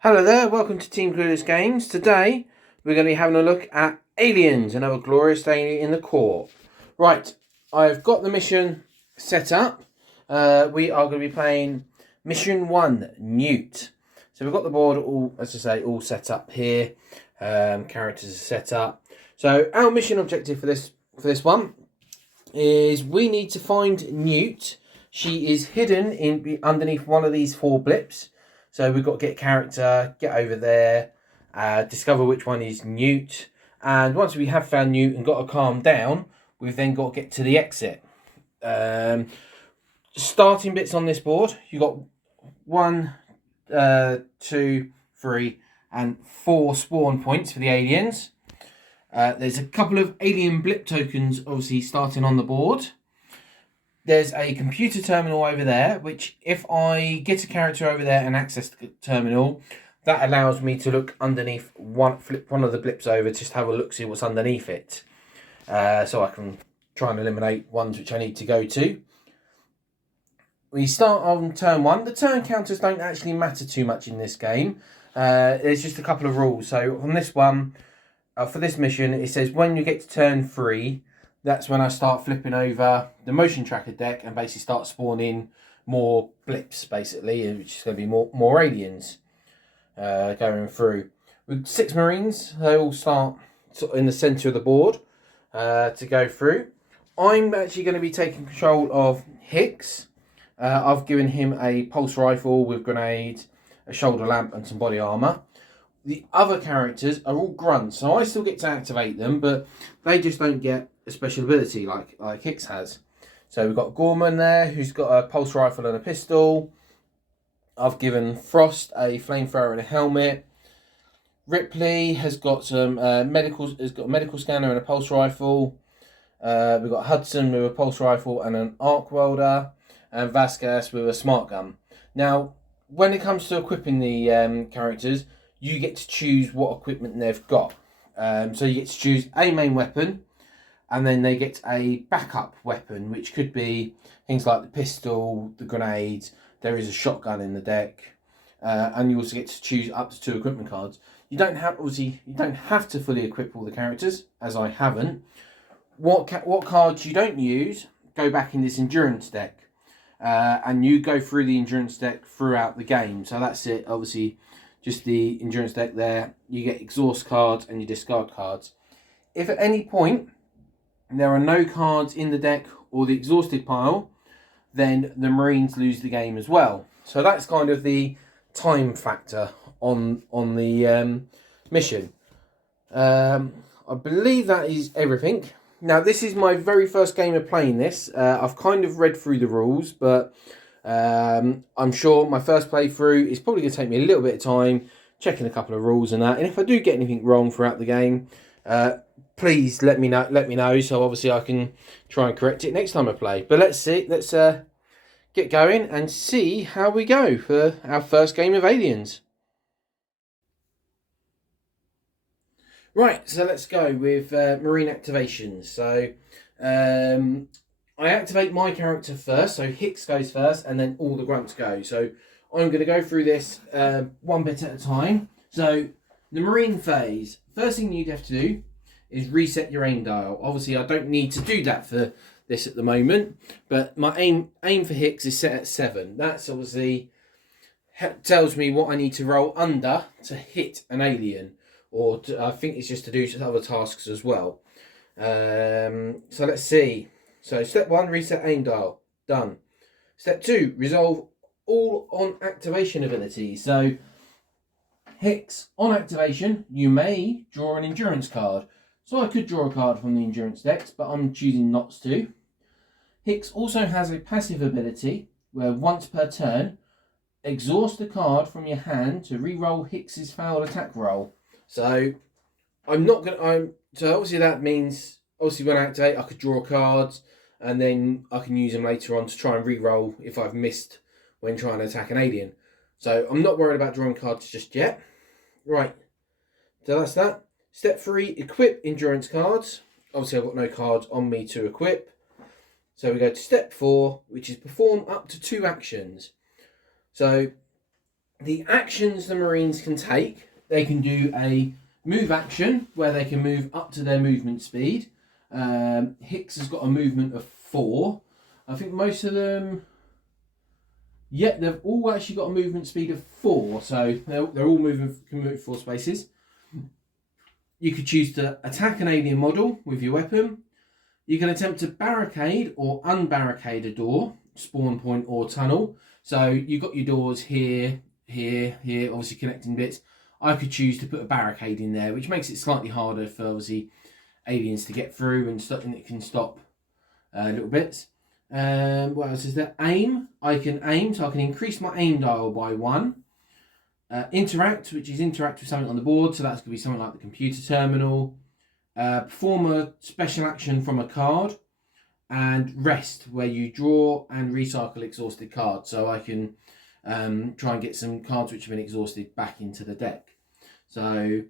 Hello there, welcome to Team Clueless Games. Today we're going to be having a look at Aliens, another glorious day in the court. Right, I've got the mission set up. We are going to be playing Mission 1, Newt. So we've got the board all, as I say, all set up here. Characters are set up. So our mission objective for this one is we need to find Newt. She is hidden underneath one of these 4 blips. So we've got to get character, get over there, discover which one is Newt. And once we have found Newt and got to calm down, we've then got to get to the exit. Starting bits on this board, you've got 1, 2, 3, and 4 spawn points for the aliens. There's a couple of alien blip tokens obviously starting on the board. There's a computer terminal over there, which if I get a character over there and access the terminal, that allows me to look underneath flip one of the blips over, just have a look, see what's underneath it. So I can try and eliminate ones which I need to go to. We start on turn 1. The turn counters don't actually matter too much in this game. There's just a couple of rules. So on this one, for this mission, it says when you get to turn 3, that's when I start flipping over the motion tracker deck and basically start spawning more blips, basically, which is going to be more aliens going through. With 6 Marines, they all start sort of in the centre of the board to go through. I'm actually going to be taking control of Hicks. I've given him a pulse rifle with grenade, a shoulder lamp and some body armour. The other characters are all grunts, so I still get to activate them, but they just don't get a special ability like Hicks has. So we've got Gorman there, who's got a pulse rifle and a pistol. I've given Frost a flamethrower and a helmet. Ripley has got some has got a medical scanner and a pulse rifle. We've got Hudson with a pulse rifle and an arc welder, and Vasquez with a smart gun. Now, when it comes to equipping the characters, you get to choose what equipment they've got. So you get to choose a main weapon, and then they get a backup weapon, which could be things like the pistol, the grenades. There is a shotgun in the deck, and you also get to choose up to 2 equipment cards. You don't have to fully equip all the characters, as I haven't. What cards you don't use go back in this endurance deck, and you go through the endurance deck throughout the game. So that's it. Obviously, just the endurance deck there. You get exhaust cards and you discard cards. If at any point there are no cards in the deck or the exhausted pile, then the Marines lose the game as well. So that's kind of the time factor on the mission. I believe that is everything. Now, this is my very first game of playing this. I've kind of read through the rules, but I'm sure my first playthrough is probably going to take me a little bit of time, checking a couple of rules and that. And if I do get anything wrong throughout the game, please let me know. So obviously I can try and correct it next time I play. But let's get going and see how we go for our first game of Aliens. Right, so let's go with Marine activations. So I activate my character first, so Hicks goes first, and then all the grunts go. So I'm going to go through this one bit at a time. So the Marine phase, first thing you'd have to do is reset your aim dial. Obviously, I don't need to do that for this at the moment, but my aim for Hicks is set at 7. That's obviously tells me what I need to roll under to hit an alien, or I think it's just to do other tasks as well. So let's see. So step 1, reset aim dial, done. Step 2, resolve all on activation abilities. So Hicks, on activation, you may draw an endurance card. So I could draw a card from the endurance decks, but I'm choosing not to. Hicks also has a passive ability where once per turn, exhaust a card from your hand to re-roll Hicks's failed attack roll. So so obviously that means, obviously when I activate, I could draw cards, and then I can use them later on to try and re-roll if I've missed when trying to attack an alien. So I'm not worried about drawing cards just yet. Right, so that's that. Step 3, equip endurance cards. Obviously I've got no cards on me to equip. So we go to step 4, which is perform up to 2 actions. So the actions the Marines can take, they can do a move action where they can move up to their movement speed. Hicks has got a movement of 4. I think most of them, yeah, they've all actually got a movement speed of 4, so they're all can move 4 spaces. You could choose to attack an alien model with your weapon. You can attempt to barricade or unbarricade a door, spawn point or tunnel. So you've got your doors here, here, here, obviously connecting bits. I could choose to put a barricade in there, which makes it slightly harder for obviously aliens to get through, and it can stop little bits. What else is there? Aim. I can aim, so I can increase my aim dial by 1. Interact, which is interact with something on the board, so that's going to be something like the computer terminal. Perform a special action from a card. And rest, where you draw and recycle exhausted cards. So I can try and get some cards which have been exhausted back into the deck. So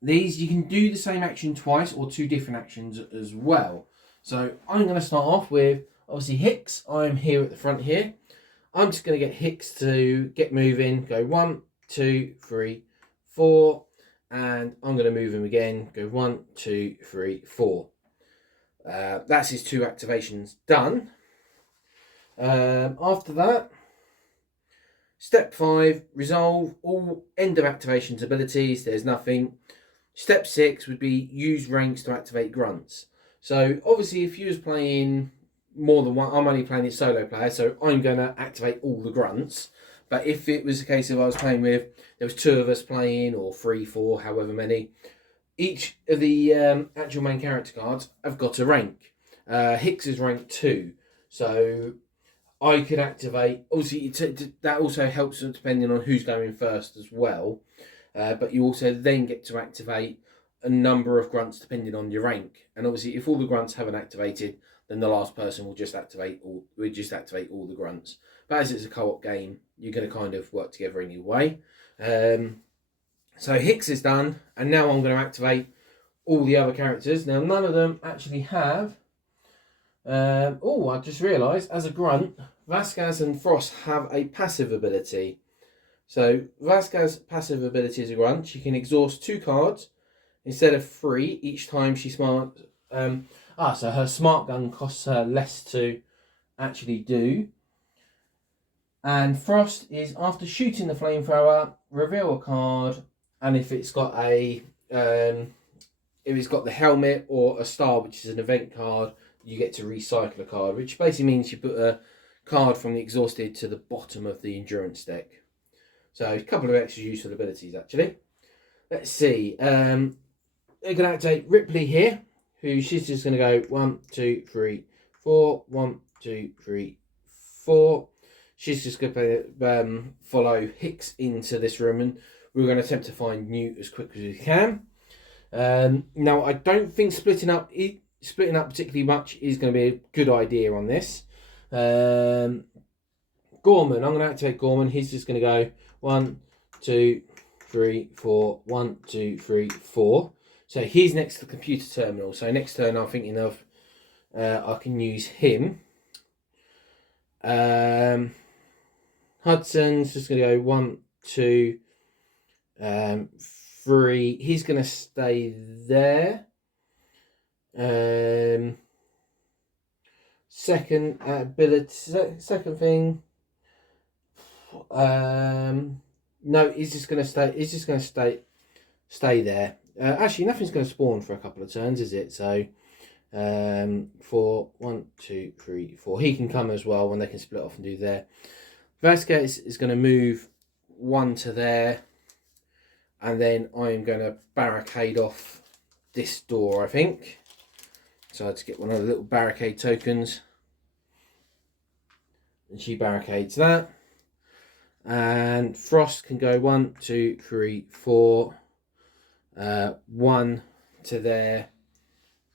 these, you can do the same action twice or 2 different actions as well. So I'm going to start off with, obviously, Hicks. I'm here at the front here. I'm just going to get Hicks to get moving. Go 1, 2, 3, 4. And I'm going to move him again. Go 1, 2, 3, 4. That's his 2 activations done. After that, step 5, resolve all end of activations abilities. There's nothing. Step 6 would be use ranks to activate grunts. So obviously, if you was playing more than one, I'm only playing it solo player, so I'm going to activate all the grunts. But if it was a case of I was playing with, there was 2 of us playing, or 3, 4, however many, each of the actual main character cards have got a rank. Hicks is rank 2, so I could activate. Obviously, that also helps depending on who's going first as well. But you also then get to activate a number of grunts depending on your rank. And obviously, if all the grunts haven't activated, then the last person will just activate all. We just activate all the grunts. But as it's a co-op game, you're going to kind of work together anyway. So Hicks is done, and now I'm going to activate all the other characters. Now, none of them actually have. I just realised, as a grunt, Vasquez and Frost have a passive ability. So Vasquez's passive ability as a grunt, she can exhaust 2 cards instead of 3 each time she smart. So her smart gun costs her less to actually do. And Frost is, after shooting the flamethrower, reveal a card, and if it's got the helmet or a star, which is an event card, you get to recycle a card, which basically means you put a card from the exhausted to the bottom of the endurance deck. So a couple of extra useful abilities actually. Let's see. We're going to activate Ripley here, who she's just going to go 1, 2, 3, 4. 1, 2, 3, 4. She's just going to follow Hicks into this room, and we're going to attempt to find Newt as quick as we can. Now, I don't think splitting up particularly much is going to be a good idea on this. Gorman, I'm going to activate Gorman. He's just going to go 1, 2, 3, 4. 1, 2, 3, 4. So he's next to the computer terminal. So next turn, I'm thinking of I can use him. Hudson's just going to go 1, 2, 3. He's going to stay there. Second ability, second thing. No, he's just going to stay. He's just going to stay there. Actually, nothing's going to spawn for a couple of turns, is it? So, 4, 1, 2, 3, 4. He can come as well when they can split off and do there. Vasquez is going to move 1 to there, and then I am going to barricade off this door, I think. So let's get one of the little barricade tokens, and she barricades that. And Frost can go 1, 2, 3, 4. 1 to there,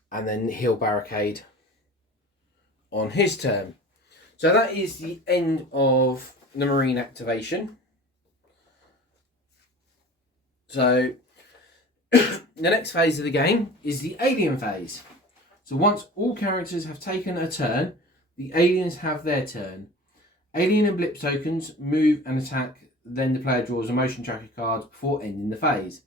and then he'll barricade on his turn. So that is the end of the Marine activation. So the next phase of the game is the Alien phase. So once all characters have taken a turn, the aliens have their turn. Alien and blip tokens move and attack then the player draws a motion tracker card before ending the phase.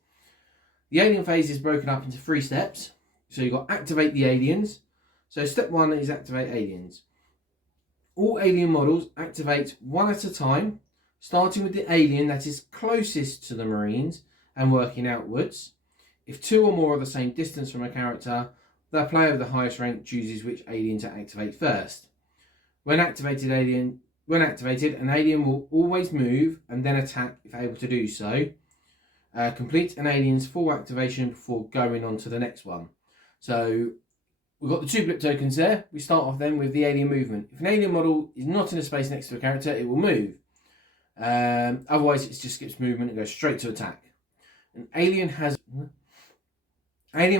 The alien phase is broken up into 3 steps. So you've got activate the aliens. So step 1 is activate aliens. All alien models activate one at a time, starting with the alien that is closest to the Marines and working outwards. If 2 or more are the same distance from a character, the player with the highest rank chooses which alien to activate first. When activated, an alien will always move and then attack if able to do so. Complete an alien's full activation before going on to the next one. So we've got the 2 blip tokens there. We start off then with the alien movement. If an alien model is not in a space next to a character, it will move. Otherwise, it just skips movement and goes straight to attack. An alien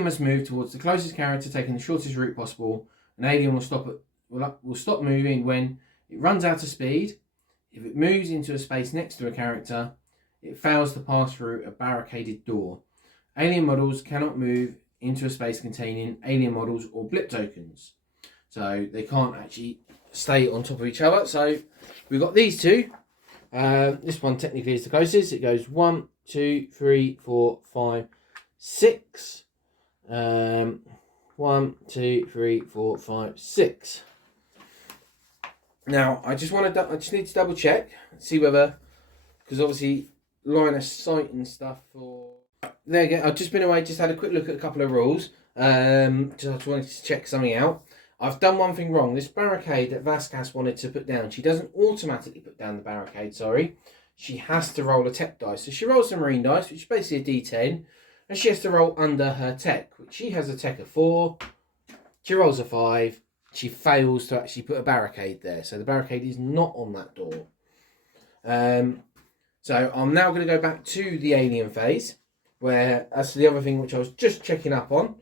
must move towards the closest character, taking the shortest route possible. An alien will stop moving when it runs out of speed. If it moves into a space next to a character, it fails to pass through a barricaded door. Alien models cannot move into a space containing alien models or blip tokens. So they can't actually stay on top of each other. So we've got these 2. This one technically is the closest. It goes 1, 2, 3, 4, 5, 6. 1, 2, 3, 4, 5, 6. Now I just need to double check, see whether, because obviously line of sight and stuff for. There you go. I've just been away, just had a quick look at a couple of rules. Just wanted to check something out. I've done one thing wrong. This barricade that Vasquez wanted to put down, she doesn't automatically put down the barricade, sorry. She has to roll a tech dice. So she rolls the marine dice, which is basically a D10, and she has to roll under her tech, which she has a tech of 4. She rolls a 5. She fails to actually put a barricade there. So the barricade is not on that door. So I'm now going to go back to the alien phase, where that's the other thing which I was just checking up on,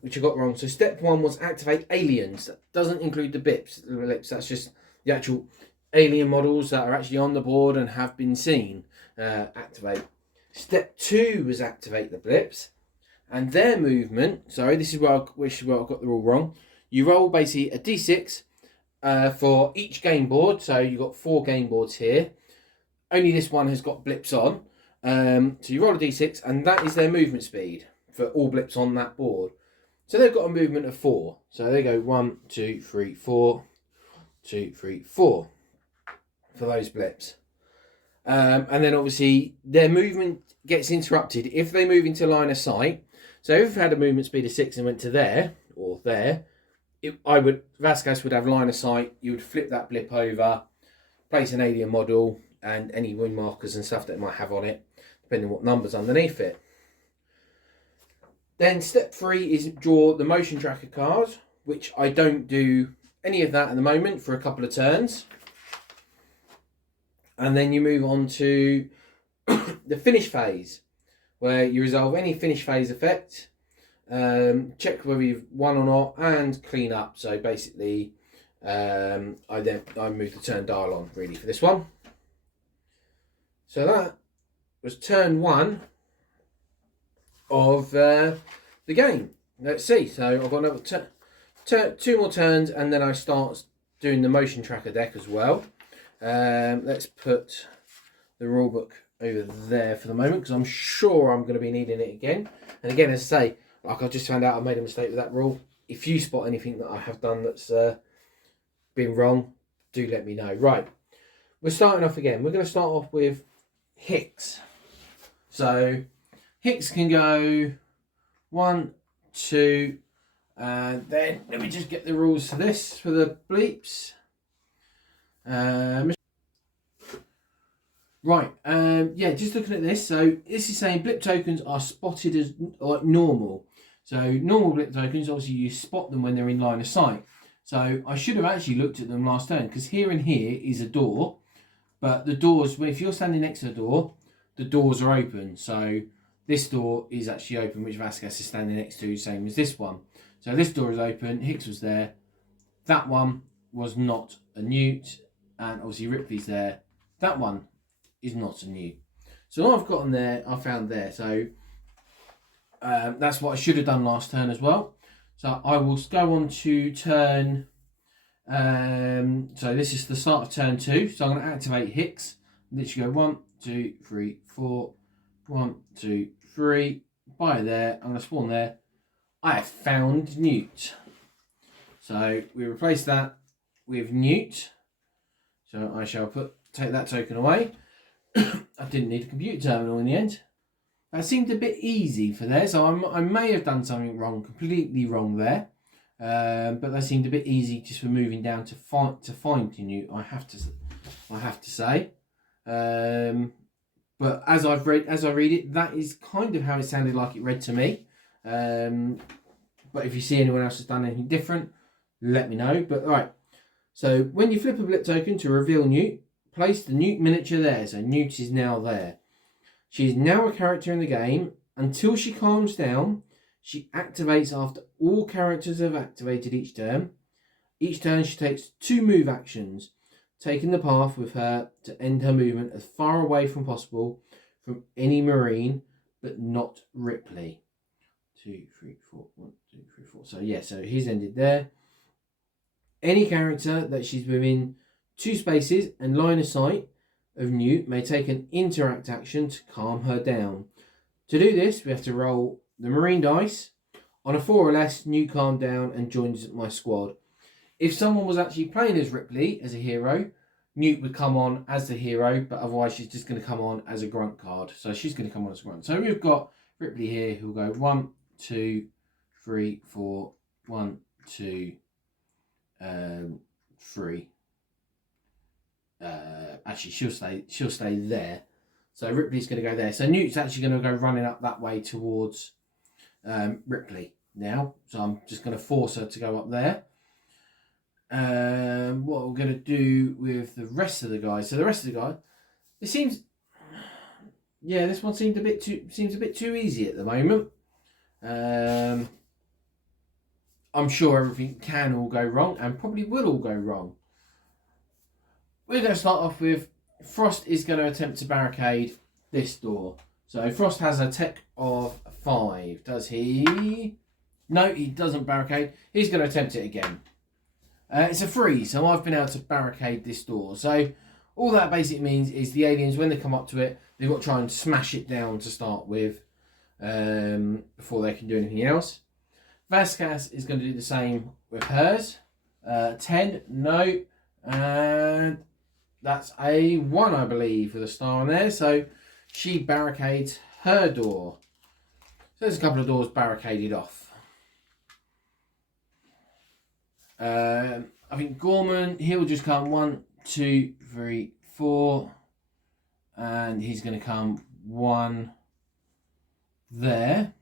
which I got wrong. So step 1 was activate aliens. That doesn't include the blips. That's just the actual alien models that are actually on the board and have been seen. Activate. Step 2 was activate the blips and their movement. Sorry, this is where I got the rule wrong. You roll basically a d6 for each game board. So you've got 4 game boards here. Only this one has got blips on. So you roll a d6 and that is their movement speed for all blips on that board. So they've got a movement of 4. So they go 1, 2, 3, 4, 2, 3, 4 for those blips. And then obviously their movement gets interrupted if they move into line of sight. So if they had a movement speed of 6 and went to there or there, Vasquez would have line of sight. You would flip that blip over, place an alien model and any wind markers and stuff that it might have on it, depending on what numbers underneath it. Then step 3 is draw the motion tracker card, which I don't do any of that at the moment for a couple of turns. And then you move on to the finish phase, where you resolve any finish phase effect, check whether you've won or not, and clean up. So basically, I move the turn dial on really for this one. So that was turn 1 of the game. Let's see. So I've got another 2 more turns, and then I start doing the motion tracker deck as well. Let's put the rulebook over there for the moment, because I'm sure I'm going to be needing it again. And again, as I say, like I just found out I made a mistake with that rule. If you spot anything that I have done that's been wrong, do let me know. Right, we're starting off again. We're going to start off with Hicks. So Hicks can go 1, 2, and then let me just get the rules for this for the bleeps. Right, yeah, just looking at this. So this is saying blip tokens are spotted as like normal. So normal blip tokens, obviously you spot them when they're in line of sight. So I should have actually looked at them last turn, because here and here is a door, but the doors, if you're standing next to the doors are open. So this door is actually open, which Vasquez is standing next to, same as this one. So this door is open, Hicks was there, that one was not a Newt, and obviously Ripley's there, that one is not a Newt. So all I've got on there, I found there. So that's what I should have done last turn as well. So I will go on to turn, so this is the start of turn 2. So I'm going to activate Hicks, literally go 1, 2, 3, 4, 1, 2, 3, by there, I'm going to spawn there. I have found Newt. So we replace that with Newt. So I shall take that token away. I didn't need a computer terminal in the end. That seemed a bit easy for there, so I may have done something wrong, completely wrong there. But that seemed a bit easy just for moving down to find Newt. I have to say. But as I read it, that is kind of how it sounded like it read to me. But if you see anyone else has done anything different, let me know. But all right. So when you flip a blip token to reveal Newt, place the Newt miniature there. So Newt is now there. She is now a character in the game. Until she calms down, she activates after all characters have activated each turn. Each turn she takes 2 move actions, taking the path with her to end her movement as far away from possible from any Marine, but not Ripley. 2, 3, 4, 1, 2, 3, 4. So yeah, so he's ended there. Any character that she's within 2 spaces and line of sight of Newt may take an interact action to calm her down. To do this, we have to roll the Marine dice. On a 4 or less, Newt calmed down and joins my squad. If someone was actually playing as Ripley, as a hero, Newt would come on as the hero, but otherwise she's just going to come on as a grunt card. So she's going to come on as a grunt. So we've got Ripley here who'll go 1, 2, 3, 4, 1, 2, 3. Actually, she'll stay there. So Ripley's going to go there. So Newt's actually going to go running up that way towards Ripley now. So I'm just going to force her to go up there. What we're going to do with the rest of the guys. So the rest of the guys, it seems, yeah, this one seems a bit too easy at the moment. I'm sure everything can all go wrong and probably will all go wrong. We're going to start off with Frost is going to attempt to barricade this door. So Frost has a tech of 5. Does he? No, he doesn't barricade. He's going to attempt it again. It's a 3, so I've been able to barricade this door. So all that basically means is the aliens, when they come up to it, they've got to try and smash it down to start with before they can do anything else. Vasquez is going to do the same with hers. 10, no. And that's a 1, I believe, with a star on there. So she barricades her door. So there's a couple of doors barricaded off. I think Gorman, he'll just come 1, 2, 3, 4. And he's going to come 1 there.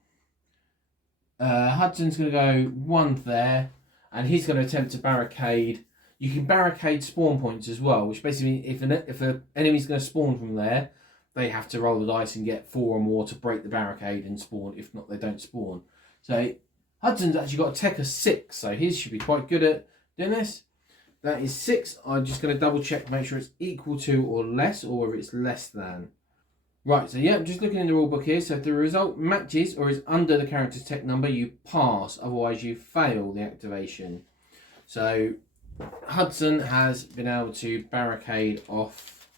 Hudson's going to go 1 there. And he's going to attempt to barricade. You can barricade spawn points as well, which basically means if an enemy's going to spawn from there, they have to roll the dice and get 4 or more to break the barricade and spawn. If not, they don't spawn. So Hudson's actually got a tech of 6, so his should be quite good at doing this. That is 6. I'm just going to double check to make sure it's equal to or less, or whether it's less than. Right, so yeah, I'm just looking in the rulebook here. So if the result matches or is under the character's tech number, you pass. Otherwise, you fail the activation. So Hudson has been able to barricade off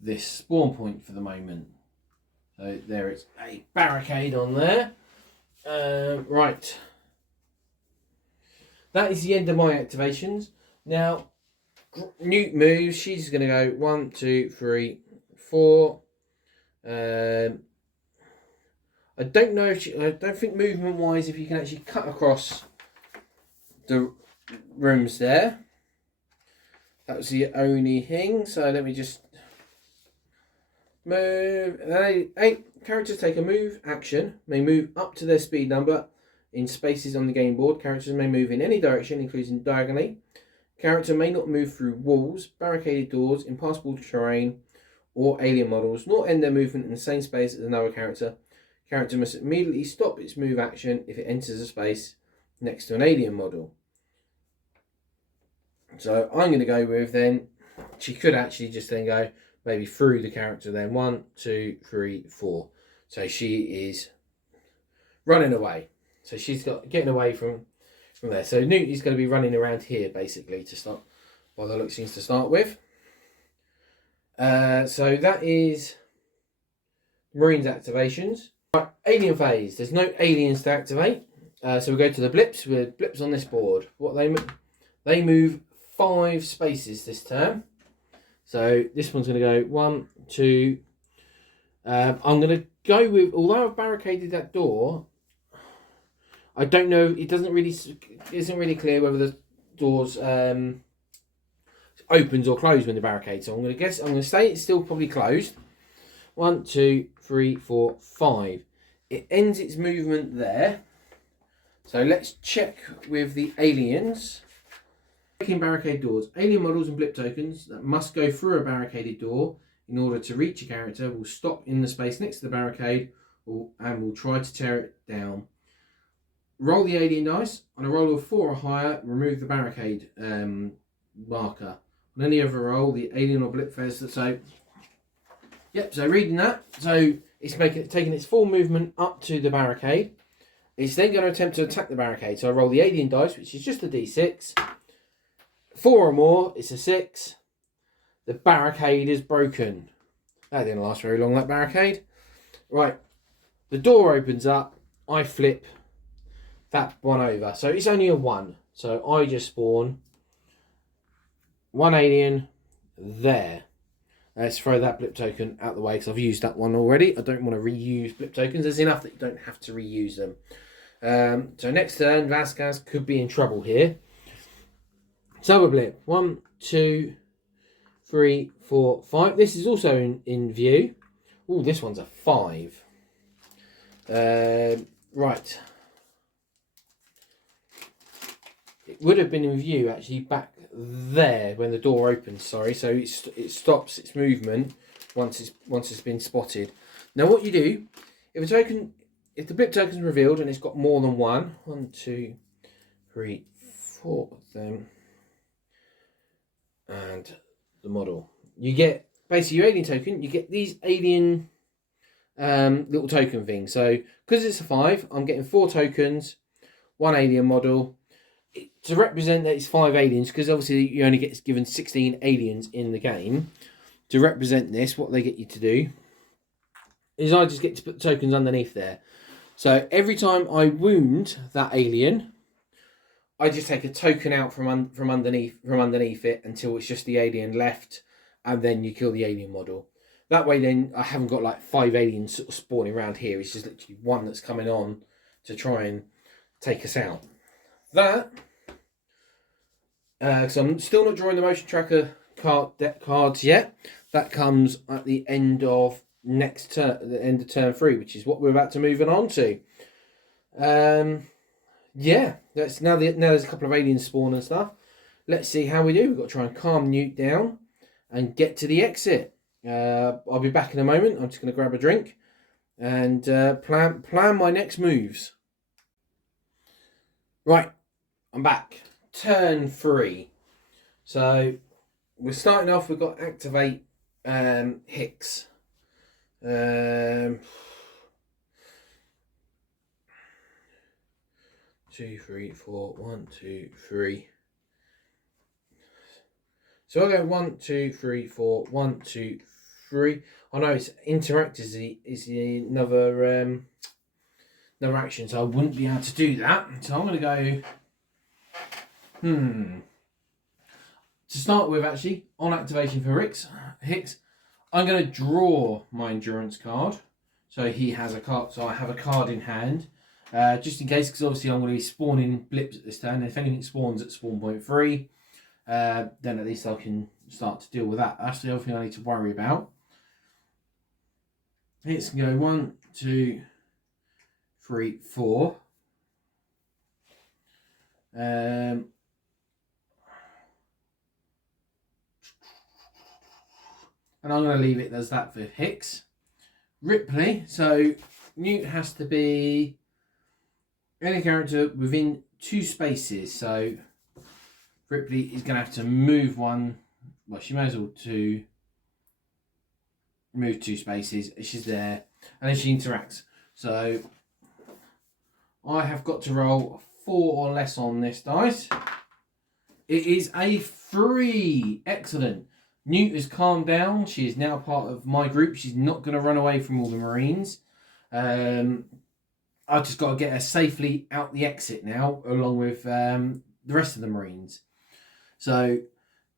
this spawn point for the moment. So there it's a barricade on there. Right. That is the end of my activations. Now, Newt moves. She's going to go 1, 2, 3, 4. I don't know if I don't think movement wise if you can actually cut across the rooms there. That was the only thing. So let me just move. 8 characters take a move action, may move up to their speed number in spaces on the game board. Characters may move in any direction, including diagonally. Character may not move through walls, barricaded doors, impassable terrain, or alien models, nor end their movement in the same space as another character. Character must immediately stop its move action if it enters a space next to an alien model. So I'm going to go with then, she could actually just then go maybe through the character then. 1, 2, 3, 4. So she is running away. So she's getting away from there. So Newt is going to be running around here basically to stop by the looks things to start with. So that is Marines activations. Right, alien phase. There's no aliens to activate. So we go to the blips. With blips on this board. What they move 5 spaces this turn. So this one's going to go 1, 2. I'm going to go with, although I've barricaded that door, I don't know. It isn't really clear whether the doors opens or closed when the barricade. So I'm going to say it's still probably closed. 1, 2, 3, 4, 5. It ends its movement there. So let's check with the aliens. Breaking barricade doors. Alien models and blip tokens that must go through a barricaded door in order to reach a character will stop in the space next to the barricade and will try to tear it down. Roll the alien dice. On a roll of 4 or higher, remove the barricade marker. On any other roll, the alien or blip fails. So, yep. So reading that, so it's taking its full movement up to the barricade. It's then going to attempt to attack the barricade. So I roll the alien dice, which is just a d6. 4 or more, it's a 6. The barricade is broken. That didn't last very long, that barricade. Right, the door opens up. I flip that one over. So it's only a 1. So I just spawn 1 alien there. Let's throw that blip token out the way because I've used that one already. I don't want to reuse blip tokens. There's enough that you don't have to reuse them. So next turn, Vasquez could be in trouble here. So a blip. 1, 2, 3, 4, 5. This is also in view. Oh, this one's a 5. Right. It would have been in view actually back there when the door opens. Sorry, so it stops its movement once it's been spotted. Now, what you do if the blip token's revealed and it's got more than 1, 1, 2, 3, 4 of them, and the model, you get basically your alien token. You get these alien little token things. So because it's a 5, I'm getting 4 tokens, 1 alien model. To represent that it's 5 aliens, because obviously you only get given 16 aliens in the game. To represent this, what they get you to do is I just get to put tokens underneath there. So every time I wound that alien, I just take a token out from underneath it until it's just the alien left, and then you kill the alien model. That way, then I haven't got like 5 aliens sort of spawning around here. It's just literally 1 that's coming on to try and take us out. That, because I'm still not drawing the motion tracker deck cards yet. That comes at the end of next turn, the end of turn 3, which is what we're about to move on to. Yeah, that's now there's a couple of aliens spawn and stuff. Let's see how we do. We've got to try and calm Newt down and get to the exit. I'll be back in a moment. I'm just going to grab a drink and plan my next moves. Right, I'm back. Turn 3. So we're starting off. We've got activate Hicks. 2, 3, 4. 1, 2, 3. So I go 1, 2, 3, 4. 1, 2, 3. I know it's interact is another action, so I wouldn't be able to do that. So I'm going to go. To start with, actually, on activation for Hicks, I'm going to draw my endurance card. So he has a card. So I have a card in hand, just in case, because obviously I'm going to be spawning blips at this turn. If anything spawns at spawn point 3, then at least I can start to deal with that. That's the other thing I need to worry about. Hicks can go 1, 2, 3, 4. And I'm going to leave it as that for Hicks. Ripley, so Newt has to be any character within 2 spaces. So Ripley is going to have to move 1. Well, she may as well move 2 spaces. She's there. And then she interacts. So I have got to roll 4 or less on this dice. It is a 3. Excellent. Newt has calmed down. She is now part of my group. She's not going to run away from all the Marines. I've just got to get her safely out the exit now, along with the rest of the Marines. So,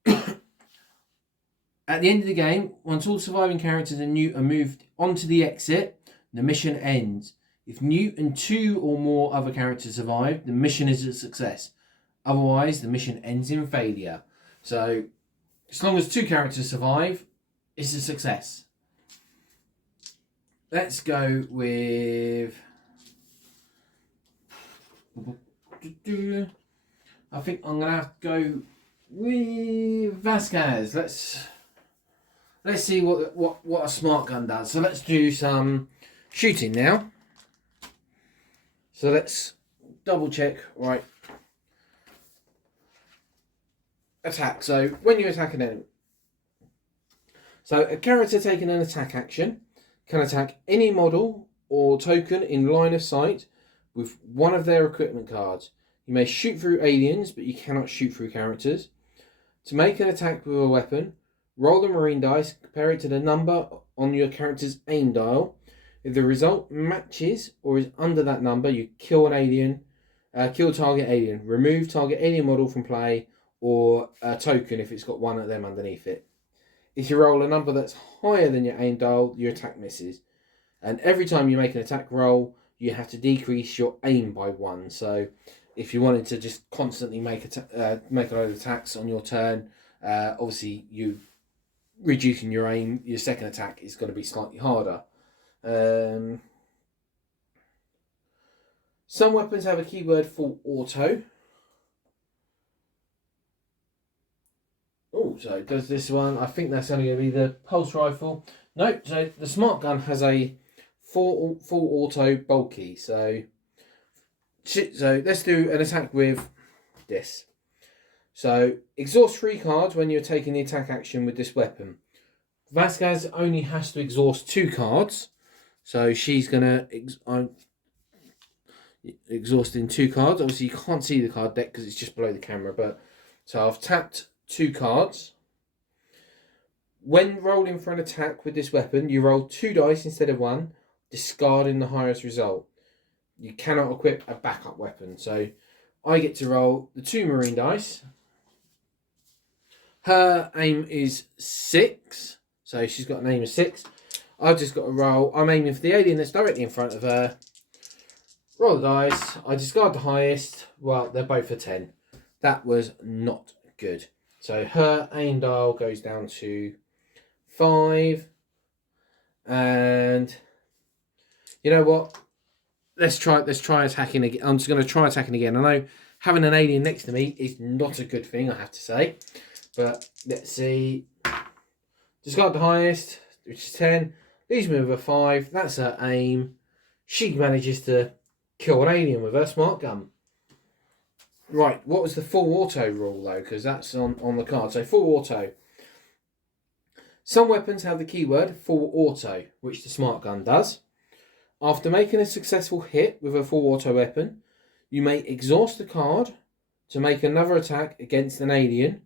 at the end of the game, once all surviving characters and Newt are moved onto the exit, the mission ends. If Newt and 2 or more other characters survive, the mission is a success. Otherwise, the mission ends in failure. So, as long as 2 characters survive, it's a success. Let's go with... I think I'm going to have to go with Vasquez. Let's see what a smart gun does. So let's do some shooting now. So let's double check. Right. Attack. So when you attack an enemy. So a character taking an attack action can attack any model or token in line of sight with one of their equipment cards. You may shoot through aliens, but you cannot shoot through characters. To make an attack with a weapon, roll the Marine dice, compare it to the number on your character's aim dial. If the result matches or is under that number, you kill an alien, kill target alien, remove target alien model from play, or a token if it's got one of them underneath it. If you roll a number that's higher than your aim dial, your attack misses. And every time you make an attack roll, you have to decrease your aim by 1. So if you wanted to just constantly make a load of attacks on your turn, obviously you reducing your aim, your second attack is going to be slightly harder. Some weapons have a keyword for auto. Oh, so does this one? I think that's only going to be the pulse rifle. No, so the smart gun has a full auto bulky. So let's do an attack with this. So exhaust 3 cards when you're taking the attack action with this weapon. Vasquez only has to exhaust 2 cards. So she's going to exhausting 2 cards. Obviously you can't see the card deck because it's just below the camera. But so I've tapped 2 cards. When rolling for an attack with this weapon, you roll 2 dice instead of 1, discarding the highest result. You cannot equip a backup weapon. So I get to roll the 2 Marine dice. Her aim is 6. So she's got an aim of 6. I've just got to roll. I'm aiming for the alien that's directly in front of her. Roll the dice. I discard the highest. Well, they're both a 10. That was not good. So her aim dial goes down to 5. And you know what? Let's try attacking again. I'm just going to try attacking again. I know having an alien next to me is not a good thing, I have to say. But let's see. Discard the highest, which is 10. Leaves me with a 5. That's her aim. She manages to kill an alien with her smart gun. Right, what was the full auto rule though? Because that's on the card. So full auto. Some weapons have the keyword full auto, which the smart gun does. After making a successful hit with a full auto weapon, you may exhaust the card to make another attack against an alien.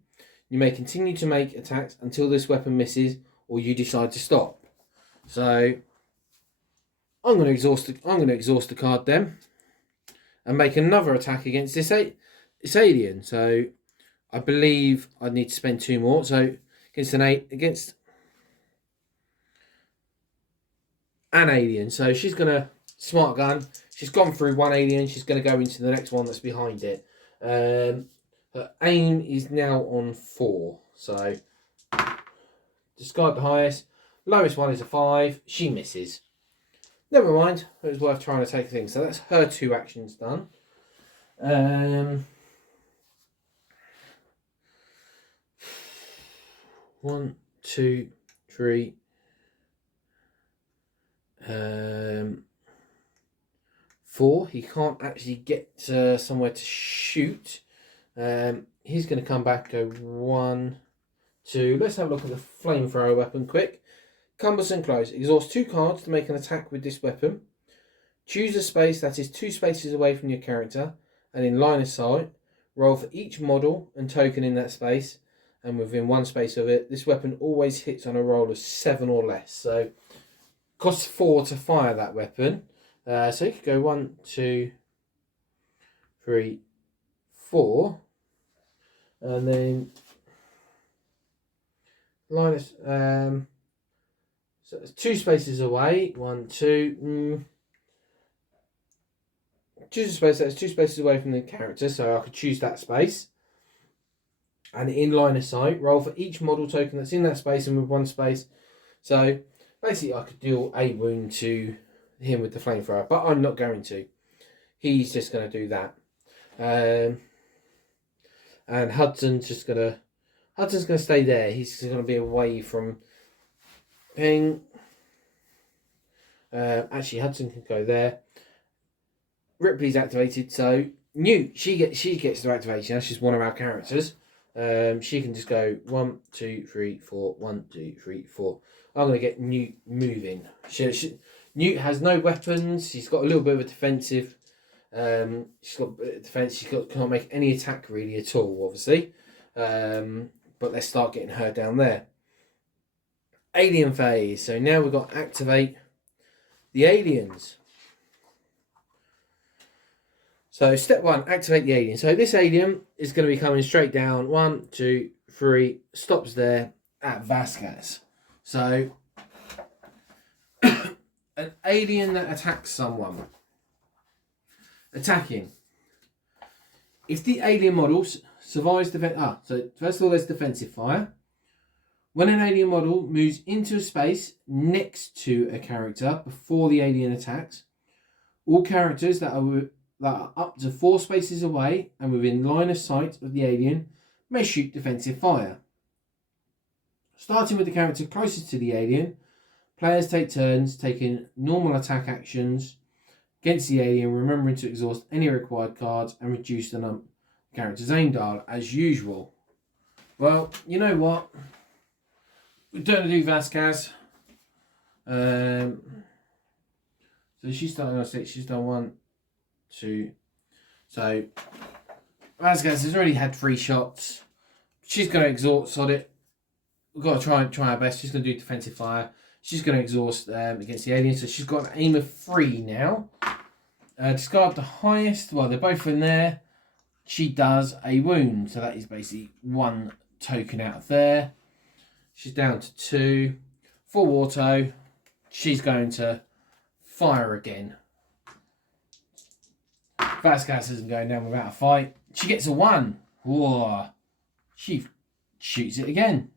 You may continue to make attacks until this weapon misses or you decide to stop. So I'm going to exhaust the card then and make another attack against this alien. So I believe I need to spend 2 more. So against an alien. So she's going to smart gun. She's gone through 1 alien. She's going to go into the next one that's behind it. Her aim is now on 4. So discard the highest. Lowest one is a 5. She misses. Never mind. It was worth trying to take things. So that's her 2 actions done. 1, 2, 3. 4. He can't actually get somewhere to shoot. He's going to come back. Go 1, 2. Let's have a look at the Flamethrower Weapon quick. Cumbersome close. Exhaust 2 cards to make an attack with this weapon. Choose a space that is 2 spaces away from your character and in line of sight. Roll for each model and token in that space, and within one space of it, this weapon always hits on a roll of 7 or less. So, costs 4 to fire that weapon. So you could go 1, 2, 3, 4, and then Linus. So it's 2 spaces away. 1, 2. Choose a space that's 2 spaces away from the character, so I could choose that space. And in line of sight, roll for each model token that's in that space and with 1 space. So basically, I could deal a wound to him with the flamethrower, but I'm not going to. He's just going to do that. And Hudson's going to stay there. He's going to be away from Ping. Actually, Hudson can go there. Ripley's activated, so Newt, she gets the activation. She's one of our characters. She can just go 1, 2, 3, 4. 1, 2, 3, 4. I'm going to get Newt moving. Newt has no weapons. She's got a little bit of a defensive. She's got defense. Can't make any attack really at all, obviously. But let's start getting her down there. Alien phase. So now we've got to activate the aliens. So step 1, activate the alien. So this alien is going to be coming straight down. 1, 2, 3, stops there at Vasquez. So an alien that attacks someone. Attacking. If the alien model survives so first of all there's defensive fire. When an alien model moves into a space next to a character before the alien attacks, all characters that are up to 4 spaces away and within line of sight of the alien may shoot defensive fire. Starting with the character closest to the alien, players take turns taking normal attack actions against the alien, remembering to exhaust any required cards and reduce the character's aim dial as usual. Well, you know what? We're going to do Vasquez. So she's starting on 6. She's done 1, 2. So Vasquez has already had 3 shots. She's going to exhaust on it. We've got to try our best. She's going to do defensive fire. She's going to exhaust against the alien. So she's got an aim of 3 now. Discard the highest. Well, they're both in there. She does a wound. So that is basically 1 token out of there. She's down to 2. Full auto. She's going to fire again. Vasquez isn't going down without a fight. She gets a 1. Whoa. She shoots it again.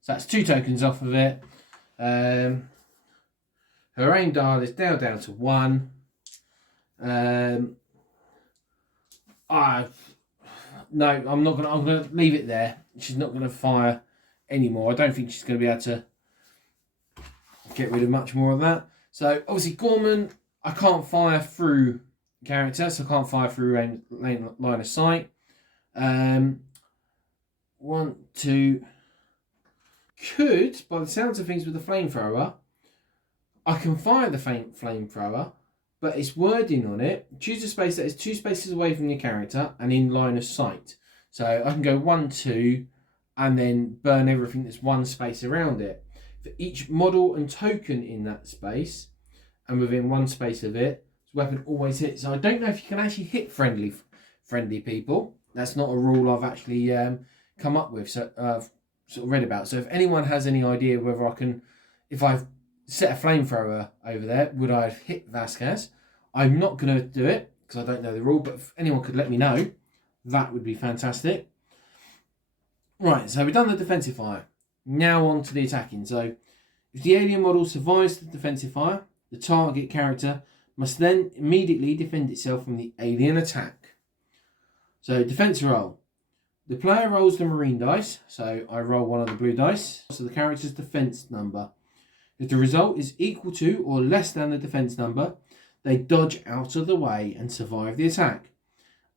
So that's 2 tokens off of it. Her aim dial is now down to 1. No, I'm not gonna. I'm gonna leave it there. She's not gonna fire anymore. I don't think she's gonna be able to get rid of much more of that. So obviously Gorman, I can't fire through character, so I can't fire through line of sight. 1, 2. Could, by the sounds of things with the flamethrower, I can fire the flamethrower, but it's wording on it. Choose a space that is 2 spaces away from your character and in line of sight. So I can go 1, 2, and then burn everything that's 1 space around it. For each model and token in that space, and within 1 space of it, this weapon always hits. So I don't know if you can actually hit friendly people. That's not a rule I've actually come up with. So sort of read about. So if anyone has any idea whether I can, if I've set a flamethrower over there, would I have hit Vasquez? I'm not going to do it because I don't know the rule, but if anyone could let me know, that would be fantastic. Right, so we've done the defensive fire. Now on to the attacking. So if the alien model survives the defensive fire, the target character must then immediately defend itself from the alien attack. So defense roll. The player rolls the marine dice, so I roll one of the blue dice, so the character's defense number. If the result is equal to or less than the defense number, they dodge out of the way and survive the attack.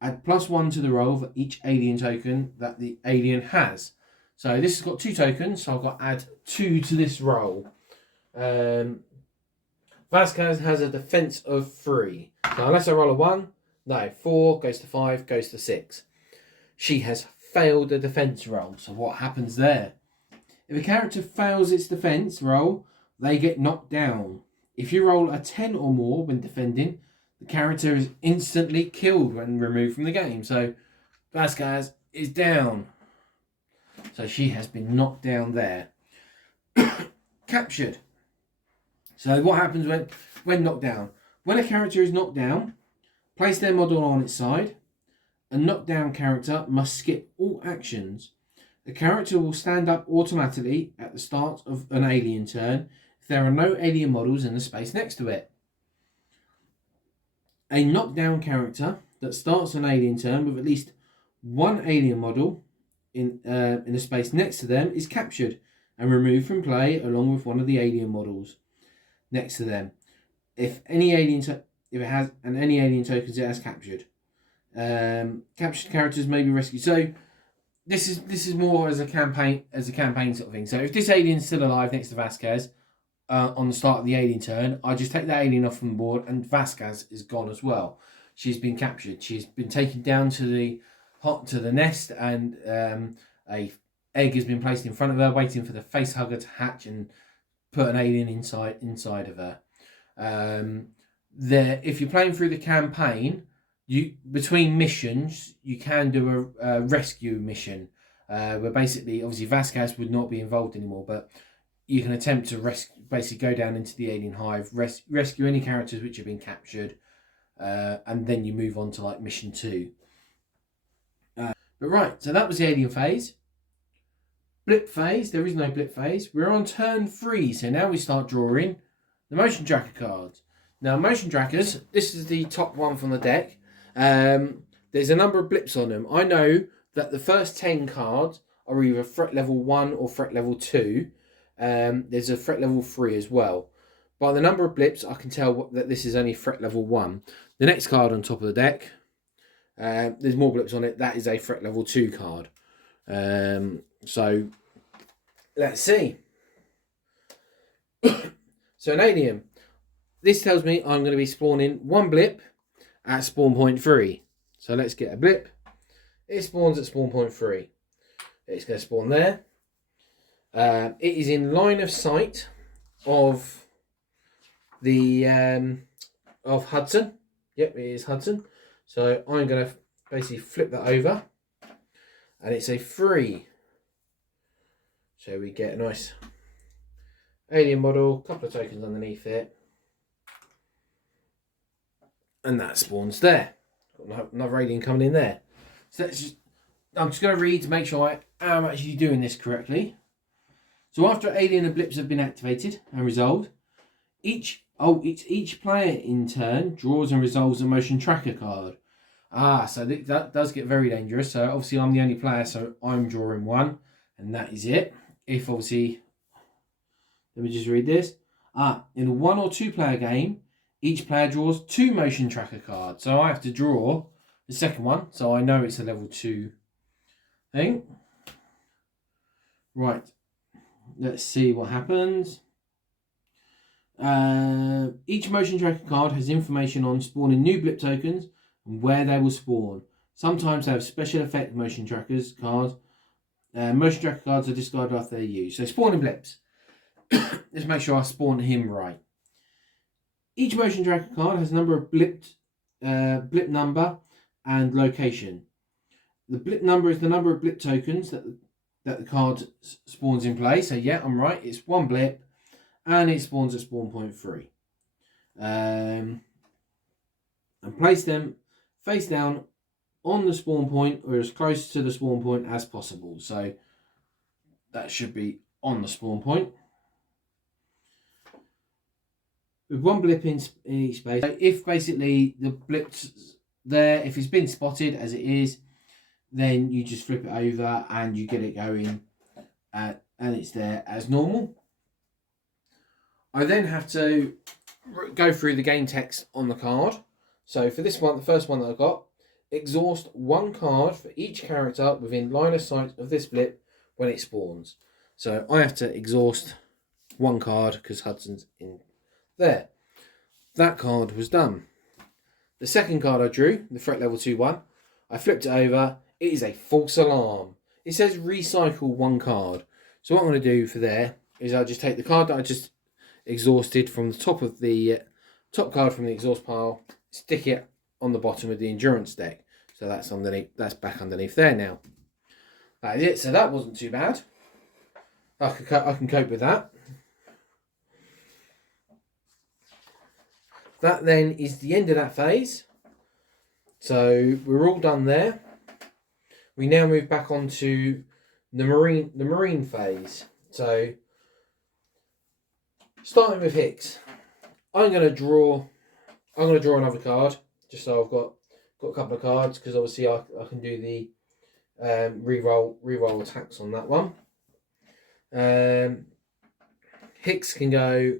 Add +1 to the roll for each alien token that the alien has. So this has got 2 tokens, so I've got to add 2 to this roll. Vasquez has a defense of 3. So unless I roll a 1, no, 4 goes to 5, goes to 6. she has failed a defense roll. So what happens there? If a character fails its defense roll, they get knocked down. If you roll a 10 or more when defending, the character is instantly killed when removed from the game. So Vasquez is down. So she has been knocked down there. Captured. So what happens when knocked down? When a character is knocked down, place their model on its side. A knocked down character must skip all actions. The character will stand up automatically at the start of an alien turn if there are no alien models in the space next to it. A knockdown character that starts an alien turn with at least one alien model in the space next to them is captured and removed from play along with one of the alien models next to them. If any alien if it has any alien tokens, it has captured. Captured characters may be rescued. So this is more as a campaign sort of thing. So if this alien's still alive next to Vasquez on the start of the alien turn, I just take that alien off from the board, and Vasquez is gone as well. She's been captured. She's been taken down to the nest, and a egg has been placed in front of her, waiting for the face hugger to hatch and put an alien inside of her. If you're playing through the campaign, between missions you can do a rescue mission, where basically, obviously, Vasquez would not be involved anymore, but you can attempt to basically go down into the alien hive, rescue any characters which have been captured, and then you move on to like mission 2. But right, so that was the alien phase. Blip phase, there is no blip phase. We're on turn 3, so now we start drawing the motion tracker cards. Now, motion trackers, this is the top one from the deck. There's a number of blips on them. I know that the first 10 cards are either threat level 1 or threat level 2. There's a threat level 3 as well. By the number of blips, I can tell that this is only threat level 1. The next card on top of the deck, there's more blips on it. That is a threat level 2 card. So let's see. So an alien. This tells me I'm going to be spawning one blip at spawn point 3. So let's get a blip. It spawns at spawn point 3. It's going to spawn there. It is in line of sight of the of Hudson. Yep, it is Hudson. So I'm going to basically flip that over, and it's a 3. So we get a nice alien model, couple of tokens underneath it, and that spawns there. Got another alien coming in there. So I'm just going to read to make sure I am actually doing this correctly. So after alien and blips have been activated and resolved, each player in turn draws and resolves a motion tracker card. So that does get very dangerous. So obviously I'm the only player, so I'm drawing one, and that is it. If obviously, let me just read this. In a 1 or 2 player game, each player draws 2 motion tracker cards. So I have to draw the second one, so I know it's a level 2 thing. Right, let's see what happens. Each motion tracker card has information on spawning new blip tokens and where they will spawn. Sometimes they have special effect motion trackers cards. Motion tracker cards are discarded after they're used. So spawning blips. Let's make sure I spawn him right. Each motion tracker card has a number of blip number and location. The blip number is the number of blip tokens that the card spawns in play. So yeah, I'm right. It's 1 blip, and it spawns at spawn point 3. And place them face down on the spawn point, or as close to the spawn point as possible. So that should be on the spawn point, with 1 blip in each space. So if basically the blip's there, if it's been spotted as it is, then you just flip it over and you get it going, and it's there as normal. I then have to go through the game text on the card. So for this one, the first one that I got, exhaust 1 card for each character within line of sight of this blip when it spawns. So I have to exhaust 1 card because Hudson's in there. That card was done. The second card I drew, the threat level 2 one, I flipped it over. It is a false alarm. It says recycle 1 card. So what I'm going to do for there is I'll just take the card that I just exhausted from the top of the top card from the exhaust pile, stick it on the bottom of the endurance deck. So that's underneath. That's back underneath there now. That is it. So that wasn't too bad. I can cope with that. That then is the end of that phase. So we're all done there. We now move back onto the marine phase. So starting with Hicks, I'm gonna draw another card just so I've got a couple of cards, because obviously I can do the reroll attacks on that one. Hicks can go.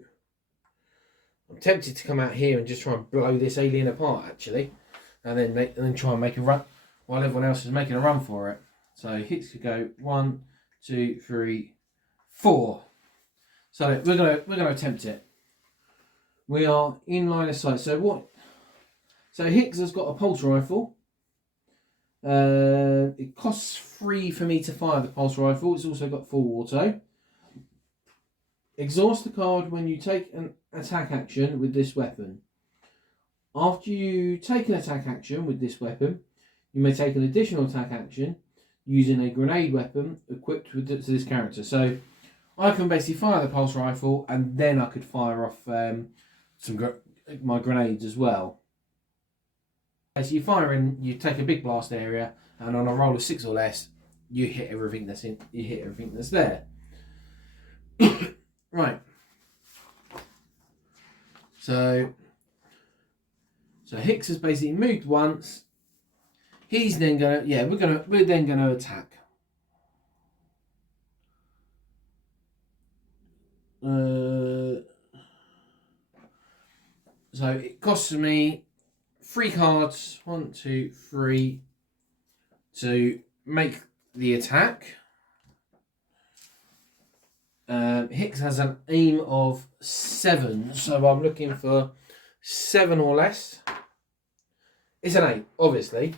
I'm tempted to come out here and just try and blow this alien apart actually, and then try and make a run while everyone else is making a run for it. So Hicks could go 1, 2, 3, 4. So we're gonna attempt it. We are in line of sight. So what? So Hicks has got a pulse rifle. It costs 3 for me to fire the pulse rifle. It's also got full auto. Exhaust the card when you take an attack action with this weapon. After you take an attack action with this weapon, you may take an additional attack action using a grenade weapon equipped with to this character. So I can basically fire the pulse rifle, and then I could fire off my grenades as well. So you fire in, you take a big blast area, and on a roll of 6 or less, you hit everything that's in. You hit everything that's there. Right. So Hicks has basically moved once. He's then gonna we're then gonna attack. So it costs me 3 cards, 1, 2, 3, to make the attack. Hicks has an aim of 7, so I'm looking for 7 or less. It's an 8, obviously.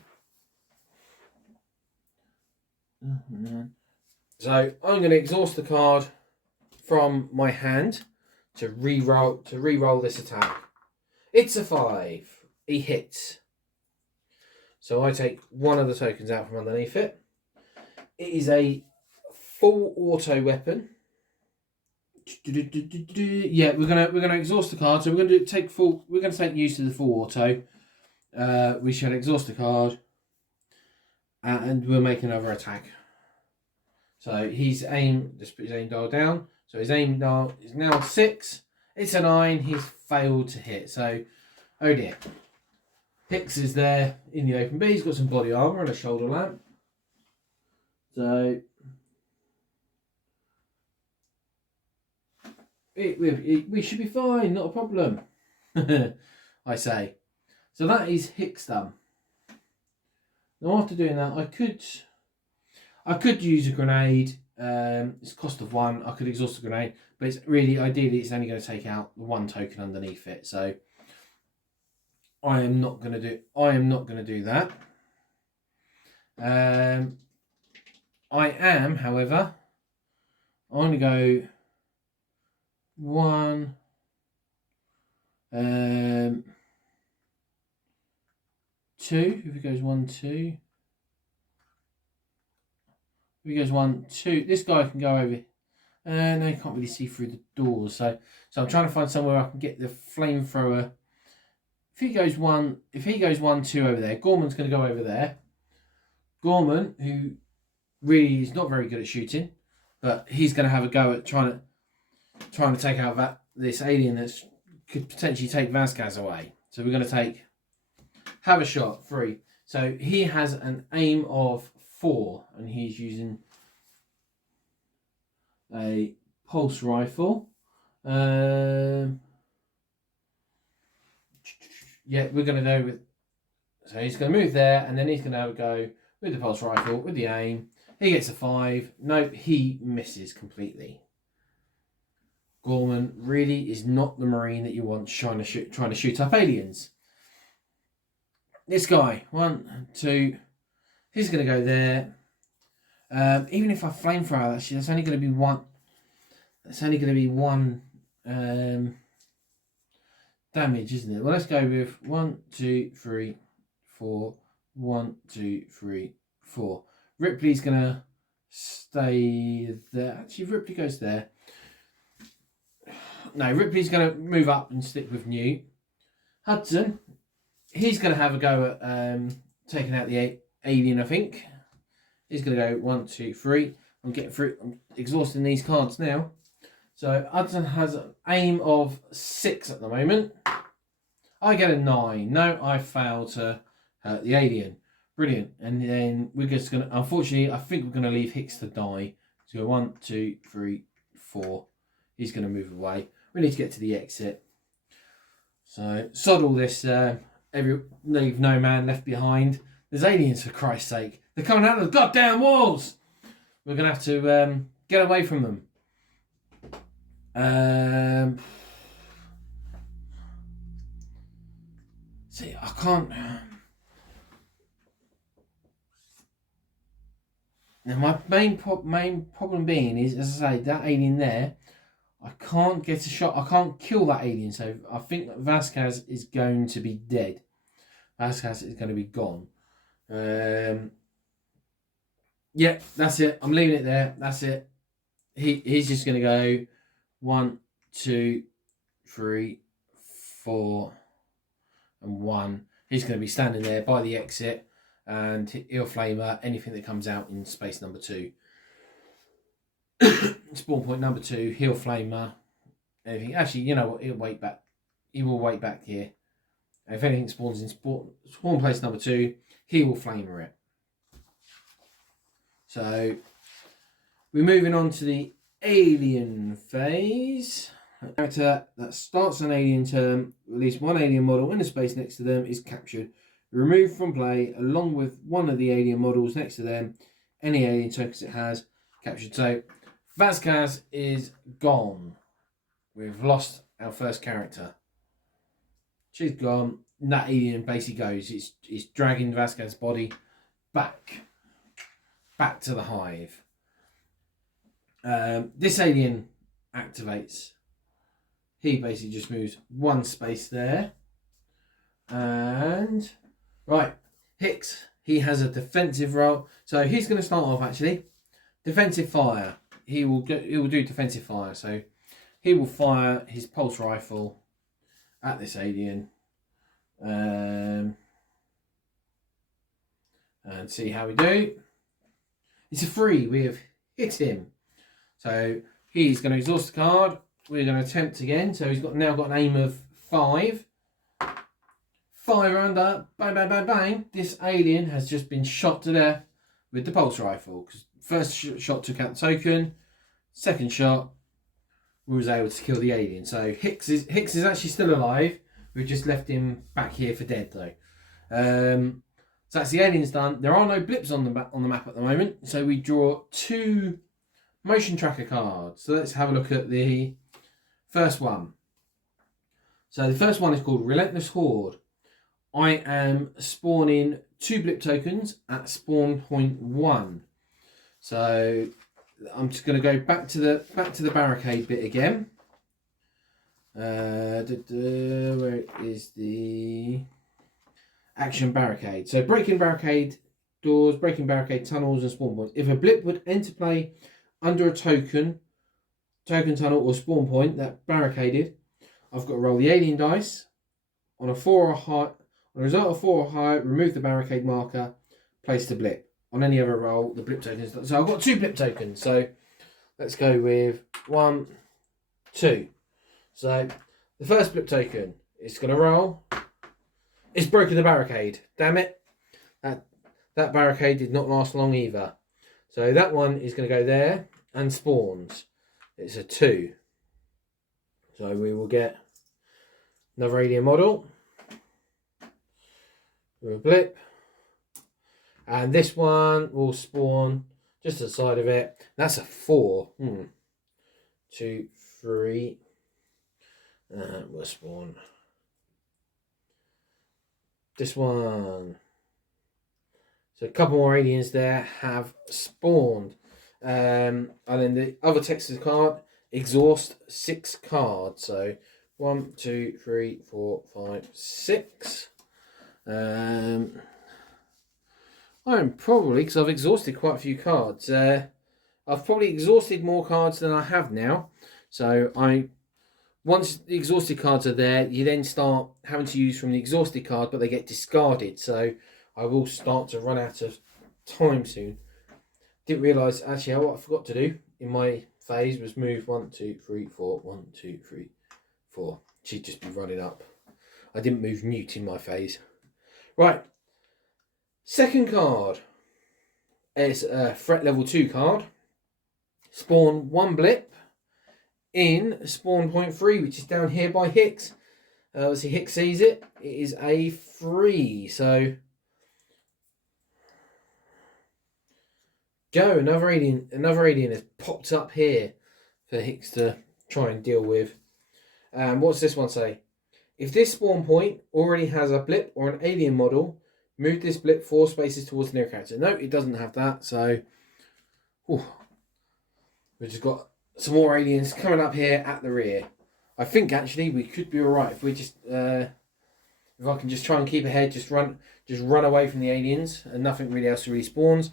So I'm going to exhaust the card from my hand to re-roll this attack. It's a 5. He hits. So I take one of the tokens out from underneath it. It is a full auto weapon. Yeah, we're gonna exhaust the card. So we're gonna take use of the full auto. We shall exhaust the card, and we'll make another attack. So his aim. Just put his aim dial down. So his aim dial is now 6. It's a 9. He's failed to hit. So, oh dear. Hicks is there in the open B. He's got some body armor and a shoulder lamp. So we should be fine, not a problem. I say. So that is Hicks done. Now after doing that, I could use a grenade. It's cost of 1. I could exhaust the grenade, but it's really ideally it's only going to take out the 1 token underneath it. So I am not going to do that. I am, however, I'm going to go 1, 2. If it goes 1, 2. If he goes 1, 2, this guy can go over. No, you can't really see through the doors. So I'm trying to find somewhere I can get the flamethrower. If he goes 1, 2 over there, Gorman's going to go over there. Gorman, who really is not very good at shooting, but he's going to have a go at trying to take out this alien that could potentially take Vasquez away. So we're going to have a shot, 3. So he has an aim of 4, and he's using a pulse rifle. Yeah, we're going to go with. So he's going to move there, and then he's going to have a go with the pulse rifle, with the aim. He gets a 5. No, he misses completely. Gorman really is not the Marine that you want trying to shoot up aliens. This guy, 1, 2, He's going to go there. Even if I flamethrower, actually, that's only going to be one. That's only going to be one damage, isn't it? Well, let's go with 1, 2, 3, 4. 1, 2, 3, 4. Ripley's going to stay there. Actually, Ripley goes there. No, Ripley's going to move up and stick with Newt. Hudson, he's going to have a go at taking out the alien, I think. He's going to go 1, 2, 3. I'm getting through. I'm exhausting these cards now. So Hudson has an aim of 6 at the moment. I get a 9. No, I fail to hurt the alien. Brilliant. And then we're just going to, unfortunately, I think we're going to leave Hicks to die. So 1, 2, 3, 4. He's going to move away. We need to get to the exit. So sod all this. Leave no man left behind. There's aliens, for Christ's sake. They're coming out of the goddamn walls. We're going to have to get away from them. See, I can't. Now, my main problem being is, as I say, that alien there, I can't get a shot. I can't kill that alien. So I think that Vasquez is going to be dead. Vasquez is going to be gone. Yeah, that's it. I'm leaving it there. That's it. He's just going to go 1, 2, 3, 4, and 1. He's going to be standing there by the exit, and he'll flamer anything that comes out in space number 2. Spawn point number 2, he'll flamer anything. Actually, you know what? He'll wait back. He will wait back here. And if anything spawns in spawn place number 2, he will flamer it. So we're moving on to the alien phase. A character that starts an alien turn, at least one alien model in the space next to them is captured. Removed from play along with one of the alien models next to them. Any alien tokens it has captured. So Vasquez is gone. We've lost our first character. She's gone. And that alien basically goes. It's dragging Vasquez's body back to the hive. This alien activates. He basically just moves one space there. And right, Hicks, he has a defensive role. So he's going to start off actually. Defensive fire. He will do defensive fire. So he will fire his pulse rifle at this alien. And see how we do. It's a 3. We have hit him. So he's going to exhaust the card. We're going to attempt again. So he's now got an aim of 5. Fire under. Bang, bang, bang, bang. This alien has just been shot to death with the pulse rifle. Because first shot took out the token. Second shot, we was able to kill the alien. So Hicks is actually still alive. We've just left him back here for dead though. So that's the aliens done. There are no blips on the map at the moment. So we draw 2 motion tracker cards. So let's have a look at the first one. So the first one is called Relentless Horde. I am spawning 2 blip tokens at spawn point 1. So I'm just going to go back to the barricade bit again. Where is the action barricade? So breaking barricade doors, breaking barricade tunnels and spawn points. If a blip would enter play under a token tunnel or spawn point that barricaded, I've got to roll the alien dice. On a 4 or high, on a result of 4 or higher, remove the barricade marker, place the blip. On any other roll, the blip tokens. So I've got 2 blip tokens. So let's go with 1, 2. So the first blip token is going to roll. It's broken the barricade. Damn it. That barricade did not last long either. So that one is going to go there and spawns. It's a 2. So we will get another alien model with a blip. And this one will spawn just to the side of it. That's a 4. 2, 3. And we'll spawn this one. So a couple more aliens there have spawned. And then the other text of the card, exhaust 6 cards. So 1, 2, 3, 4, 5, 6. I'm probably, because I've exhausted quite a few cards. I've probably exhausted more cards than I have now. So once the exhausted cards are there, you then start having to use from the exhausted card, but they get discarded. So I will start to run out of time soon. Didn't realise, actually, what I forgot to do in my phase was move 1, 2, 3, 4, 1, 2, 3, 4. She'd just be running up. I didn't move Newt in my phase. Right. Second card is a threat level 2 card. Spawn 1 blip in spawn point 3, which is down here by Hicks. Obviously Hicks sees it. It is a 3. So go, another alien has popped up here for Hicks to try and deal with. What's this one say? If this spawn point already has a blip or an alien model, move this blip 4 spaces towards the near character. No, it doesn't have that, so we've just got some more aliens coming up here at the rear. I think actually we could be alright if we just if I can just try and keep ahead, just run away from the aliens and nothing really else really spawns.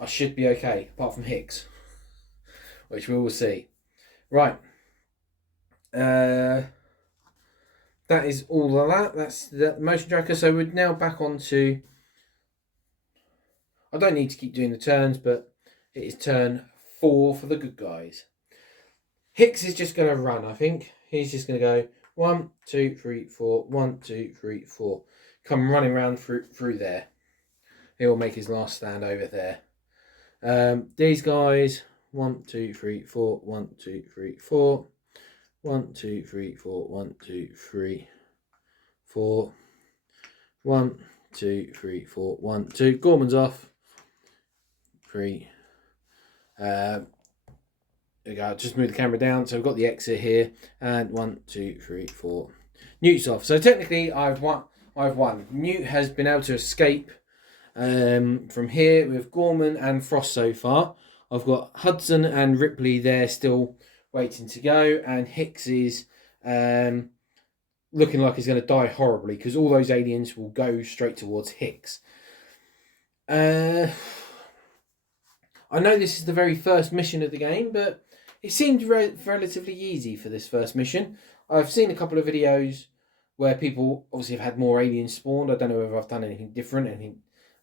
I should be okay, apart from Hicks, which we will see. Right. That is all of that. That's the motion tracker. So we're now back on to... I don't need to keep doing the turns, but it is turn 4 for the good guys. Hicks is just going to run, I think. He's just going to go 1, 2, 3, 4, 1, 2, 3, 4. Come running around through there. He'll make his last stand over there. These guys, 1, 2, 3, 4, 1, 2, 3, 4. 1, 2, 3, 4, 1, 2, 3, 4. 1, 2, 3, 4, 1, 2. Gorman's off. 3. There we go. Just move the camera down. So we've got the exit here. And 1, 2, 3, 4. Newt's off. So technically I've won. Newt has been able to escape from here with Gorman and Frost so far. I've got Hudson and Ripley there still waiting to go, and Hicks is looking like he's going to die horribly because all those aliens will go straight towards Hicks. I know this is the very first mission of the game, but it seemed relatively easy for this first mission. I've seen a couple of videos where people obviously have had more aliens spawned. I don't know whether I've done anything different, anything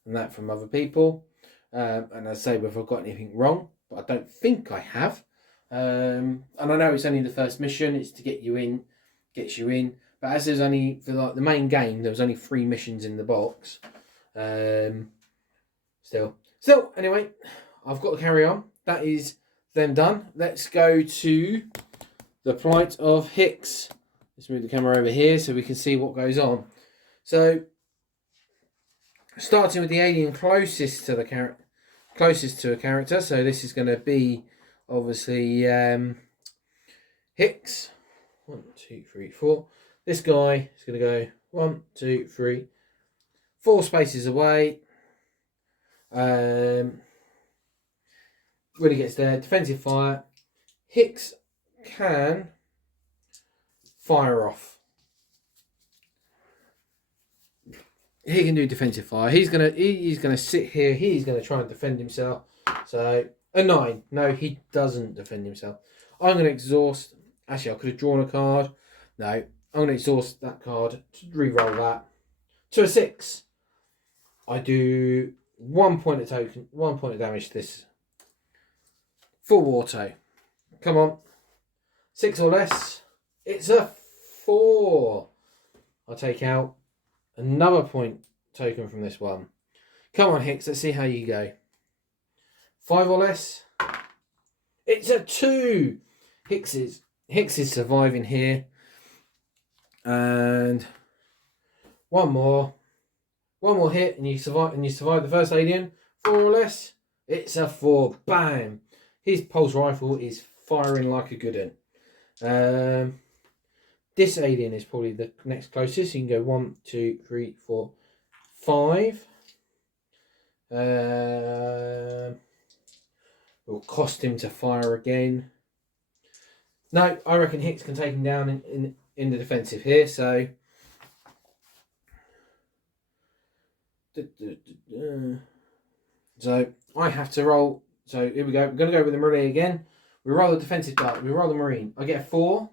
than that from other people. And I say whether I've got anything wrong, but I don't think I have. And I know it's only the first mission, it's to get you in, gets you in. But as there's only, for like the main game, there was only 3 missions in the box. Still, anyway, I've got to carry on. That is them done. Let's go to the plight of Hicks. Let's move the camera over here so we can see what goes on. So, starting with the alien closest to a character. So this is going to be obviously Hicks. 1, 2, 3, 4. This guy is going to go 1, 2, 3, 4 spaces away. When he gets there, defensive fire. Hicks can fire off. He can do defensive fire. He's gonna sit here. He's gonna try and defend himself. So a 9. No, he doesn't defend himself. I'm gonna exhaust. Actually, I could have drawn a card. No, I'm gonna exhaust that card. Re-roll that to a 6. I do 1 point of token, 1 point of damage to this. Full auto. Come on. 6 or less. It's a 4. I'll take out another point token from this one. Come on, Hicks. Let's see how you go. 5 or less. It's a 2. Hicks is surviving here. And one more hit, and you survive the first alien. 4 or less. It's a 4. Bam. His pulse rifle is firing like a good one. This alien is probably the next closest. You can go 1, 2, 3, 4, 5. Will cost him to fire again. No, I reckon Hicks can take him down in the defensive here. So, I have to roll. So here we go. We're going to go with the melee again. We roll the defensive dart. We roll the marine. I get a 4.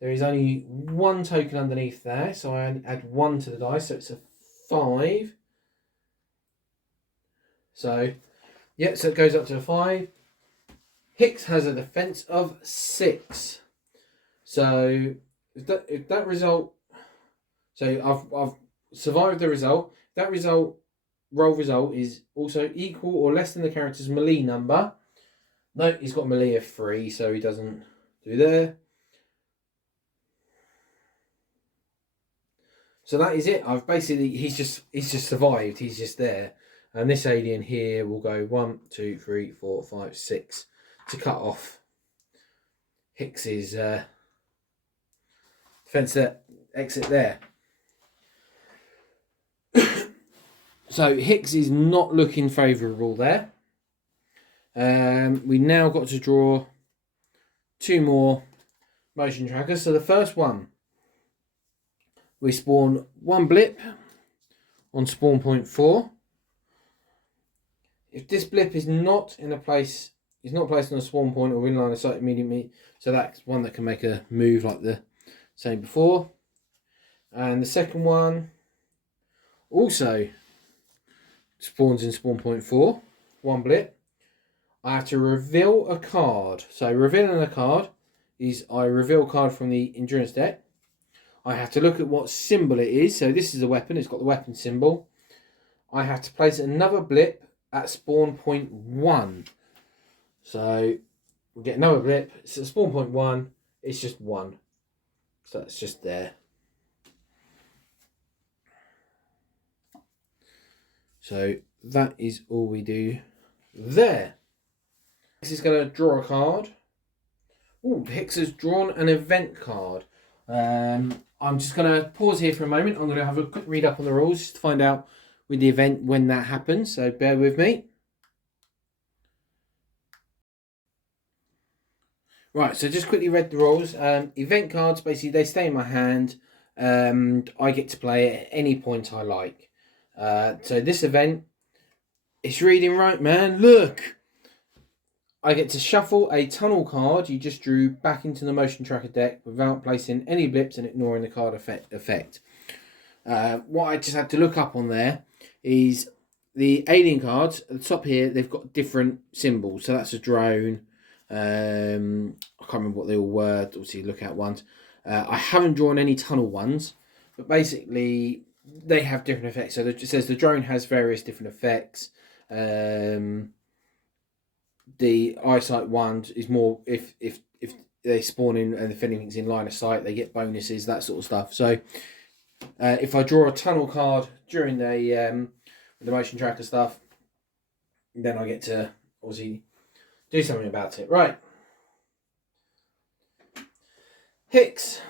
There is only 1 token underneath there, so I add 1 to the dice, so it's a 5. So, yeah, so it goes up to a 5. Hicks has a defense of 6. So if that result, so I've survived the result. If that roll result is also equal or less than the character's melee number. No, he's got melee of 3, so he doesn't do there. So that is it. I've basically he's just survived. He's just there, and this alien here will go 1, 2, 3, 4, 5, 6 to cut off Hicks's defense exit there. So Hicks is not looking favourable there. We now got to draw 2 more motion trackers. So the first one, we spawn 1 blip on spawn point 4. If this blip is not in a place, is not placed on a spawn point or in line of sight immediately, so that's one that can make a move like the same before. And the second one also spawns in spawn point 4, 1 blip. I have to reveal a card. So revealing a card is I reveal a card from the endurance deck. I have to look at what symbol it is. So this is a weapon. It's got the weapon symbol. I have to place another blip at spawn point 1. So we get another blip. It's at spawn point 1. It's just 1. So that's just there. So that is all we do there. This is going to draw a card. Ooh, Hicks has drawn an event card. I'm just going to pause here for a moment. I'm going to have a quick read up on the rules just to find out with the event when that happens. So bear with me. Right, so just quickly read the rules. Event cards, basically, they stay in my hand. I get to play at any point I like. So this event, it's reading right, man. Look! I get to shuffle a tunnel card you just drew back into the motion tracker deck without placing any blips and ignoring the card effect. What I just had to look up on there is the alien cards at the top here. They've got different symbols. So that's a drone. I can't remember what they all were. Obviously, look at ones. I haven't drawn any tunnel ones, but basically they have different effects. So it says the drone has various different effects. The eyesight one is more if they spawn in and if anything's in line of sight, they get bonuses, that sort of stuff. So if I draw a tunnel card during the motion tracker stuff, then I get to obviously do something about it. Right. Hicks.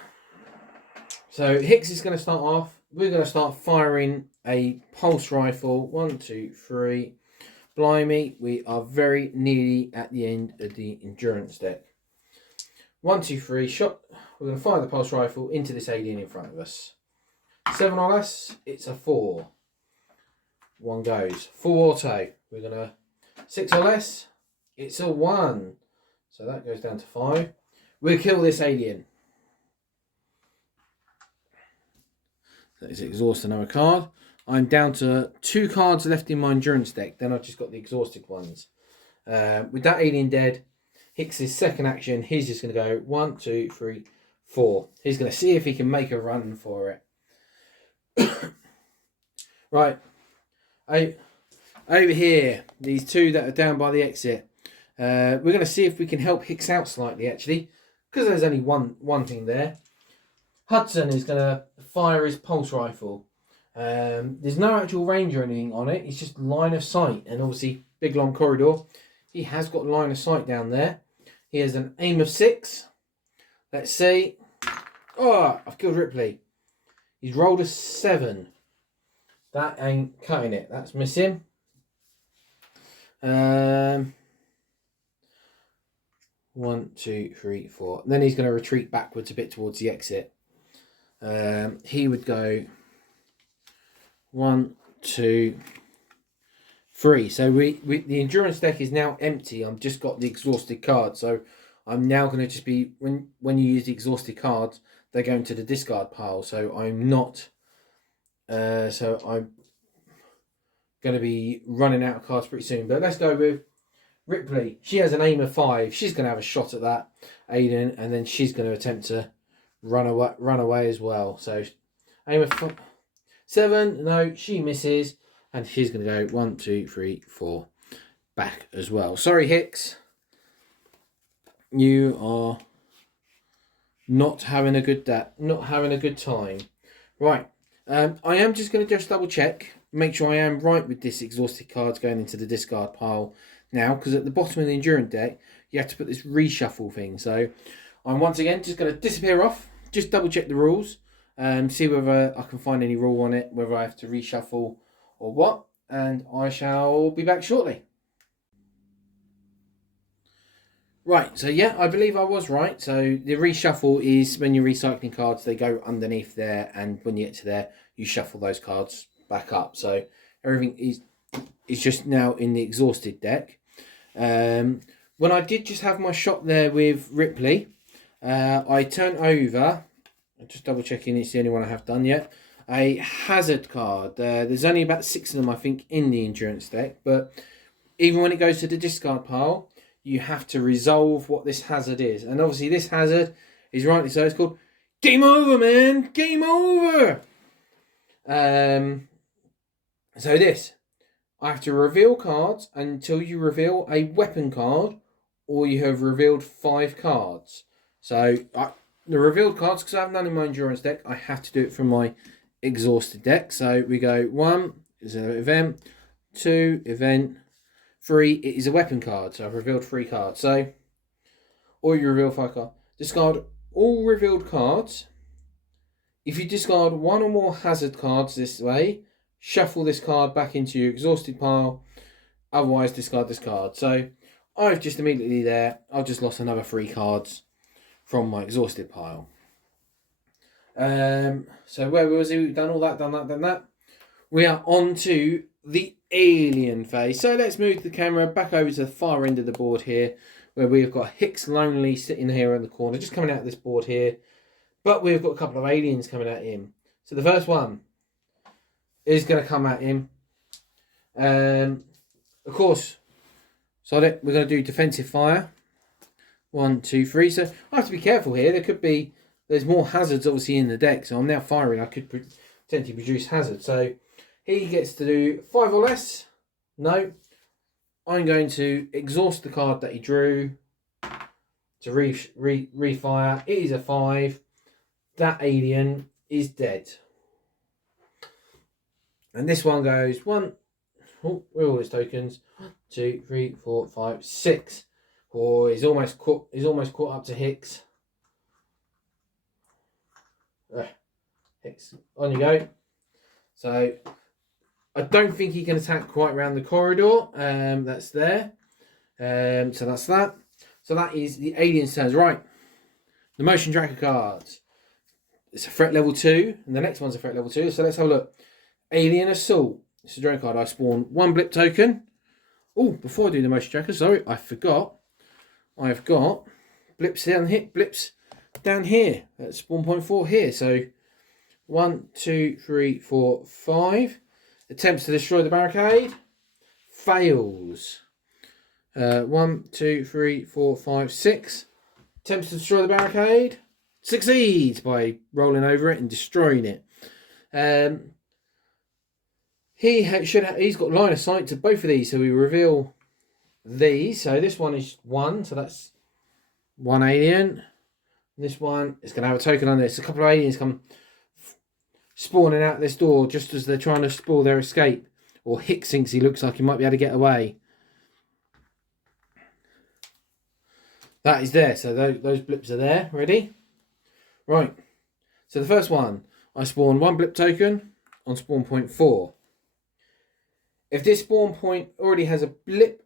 So Hicks is going to start off. We're going to start firing a pulse rifle. 1, 2, 3. Blimey, we are very nearly at the end of the endurance deck. 1, 2, 3, shot. We're going to fire the pulse rifle into this alien in front of us. 7 or less, it's a 4. 1 goes. 4 auto. We're going to 6 or less, it's a 1. So that goes down to 5. We'll kill this alien. That is exhaust another card. I'm down to 2 cards left in my endurance deck. Then I've just got the exhausted ones. With that alien dead, Hicks's second action, he's just going to go 1, 2, 3, 4. He's going to see if he can make a run for it. Right. Over here, these 2 that are down by the exit. We're going to see if we can help Hicks out slightly, actually. Because there's only one thing there. Hudson is going to fire his pulse rifle. There's no actual range or anything on it. It's just line of sight. And obviously, big long corridor. He has got line of sight down there. He has an aim of 6. Let's see. Oh, I've killed Ripley. He's rolled a 7. That ain't cutting it. That's missing. 1, 2, 3, 4. And then he's going to retreat backwards a bit towards the exit. He would go 1, 2, 3. So the endurance deck is now empty. I've just got the exhausted card. So I'm now going to just be, when you use the exhausted cards, they go into the discard pile. So I'm not, so I'm going to be running out of cards pretty soon. But let's go with Ripley. She has an aim of 5. She's going to have a shot at that Aiden, and then she's going to attempt to run away as well. So aim of 7. No, she misses, and she's going to go 1, 2, 3, 4 back as well. Sorry, Hicks. You are not having a good time. Right. I am just going to just double check, make sure I am right with this exhausted cards going into the discard pile now, because at the bottom of the endurance deck you have to put this reshuffle thing. So I'm once again just going to disappear off, just double check the rules, see whether I can find any rule on it, whether I have to reshuffle or what, and I shall be back shortly. Right, so yeah, I believe I was right. So the reshuffle is when you're recycling cards, they go underneath there, and when you get to there, you shuffle those cards back up. So everything is just now in the exhausted deck. When I did just have my shot there with Ripley, I turned over, just double checking it's the only one I have done yet, a hazard card. There's only about 6 of them, I think, in the endurance deck, but even when it goes to the discard pile, you have to resolve what this hazard is. And obviously this hazard is rightly so. It's called Game Over, man! Game Over! So this, I have to reveal cards until you reveal a weapon card, or you have revealed 5 cards. So the revealed cards, because I haven't done in my endurance deck, I have to do it from my exhausted deck. So we go 1 is an event, 2 event, 3, it is a weapon card, so I've revealed 3 cards. So, or you reveal 5 cards. Discard all revealed cards. If you discard 1 or more hazard cards this way, shuffle this card back into your exhausted pile. Otherwise, discard this card. So, I've just immediately there, I've just lost another 3 cards from my exhausted pile. So where was it? We've done all that, done that. We are on to the alien phase. So let's move the camera back over to the far end of the board here, where we've got Hicks Lonely sitting here in the corner, just coming out of this board here. But we've got a couple of aliens coming at him. So the first one is going to come at him. Of course, so we're going to do defensive fire. 1, 2, 3. So I have to be careful here. There's more hazards obviously in the deck. So I'm now firing. I could potentially produce hazards. So he gets to do 5 or less. No. I'm going to exhaust the card that he drew to refire. It is a 5. That alien is dead. And this one goes 1. Oh, with all his tokens. 1, 2, 3, 4, 5, 6. Oh, he's almost caught up to Hicks. Hicks, on you go. So I don't think he can attack quite around the corridor. That's there. So that's that. So that is the alien's turns. Right. The motion tracker cards. It's a threat level 2, and the next one's a threat level 2. So let's have a look. Alien Assault. It's a drone card. I spawn 1 blip token. Oh, before I do the motion tracker, sorry, I forgot. I've got blips down here at spawn point 4 here. So 1, 2, 3, 4, 5. Attempts to destroy the barricade. Fails. 1, 2, 3, 4, 5, 6. Attempts to destroy the barricade. Succeeds by rolling over it and destroying it. He's got line of sight to both of these, so we reveal these. So this one is 1, so that's 1 alien. This one is going to have a token on this. A couple of aliens come spawning out this door just as they're trying to spoil their escape. Or Hicks thinks he looks like he might be able to get away. That is there. So those blips are there. Ready? Right. So the first one, I spawn 1 blip token on spawn point 4. If this spawn point already has a blip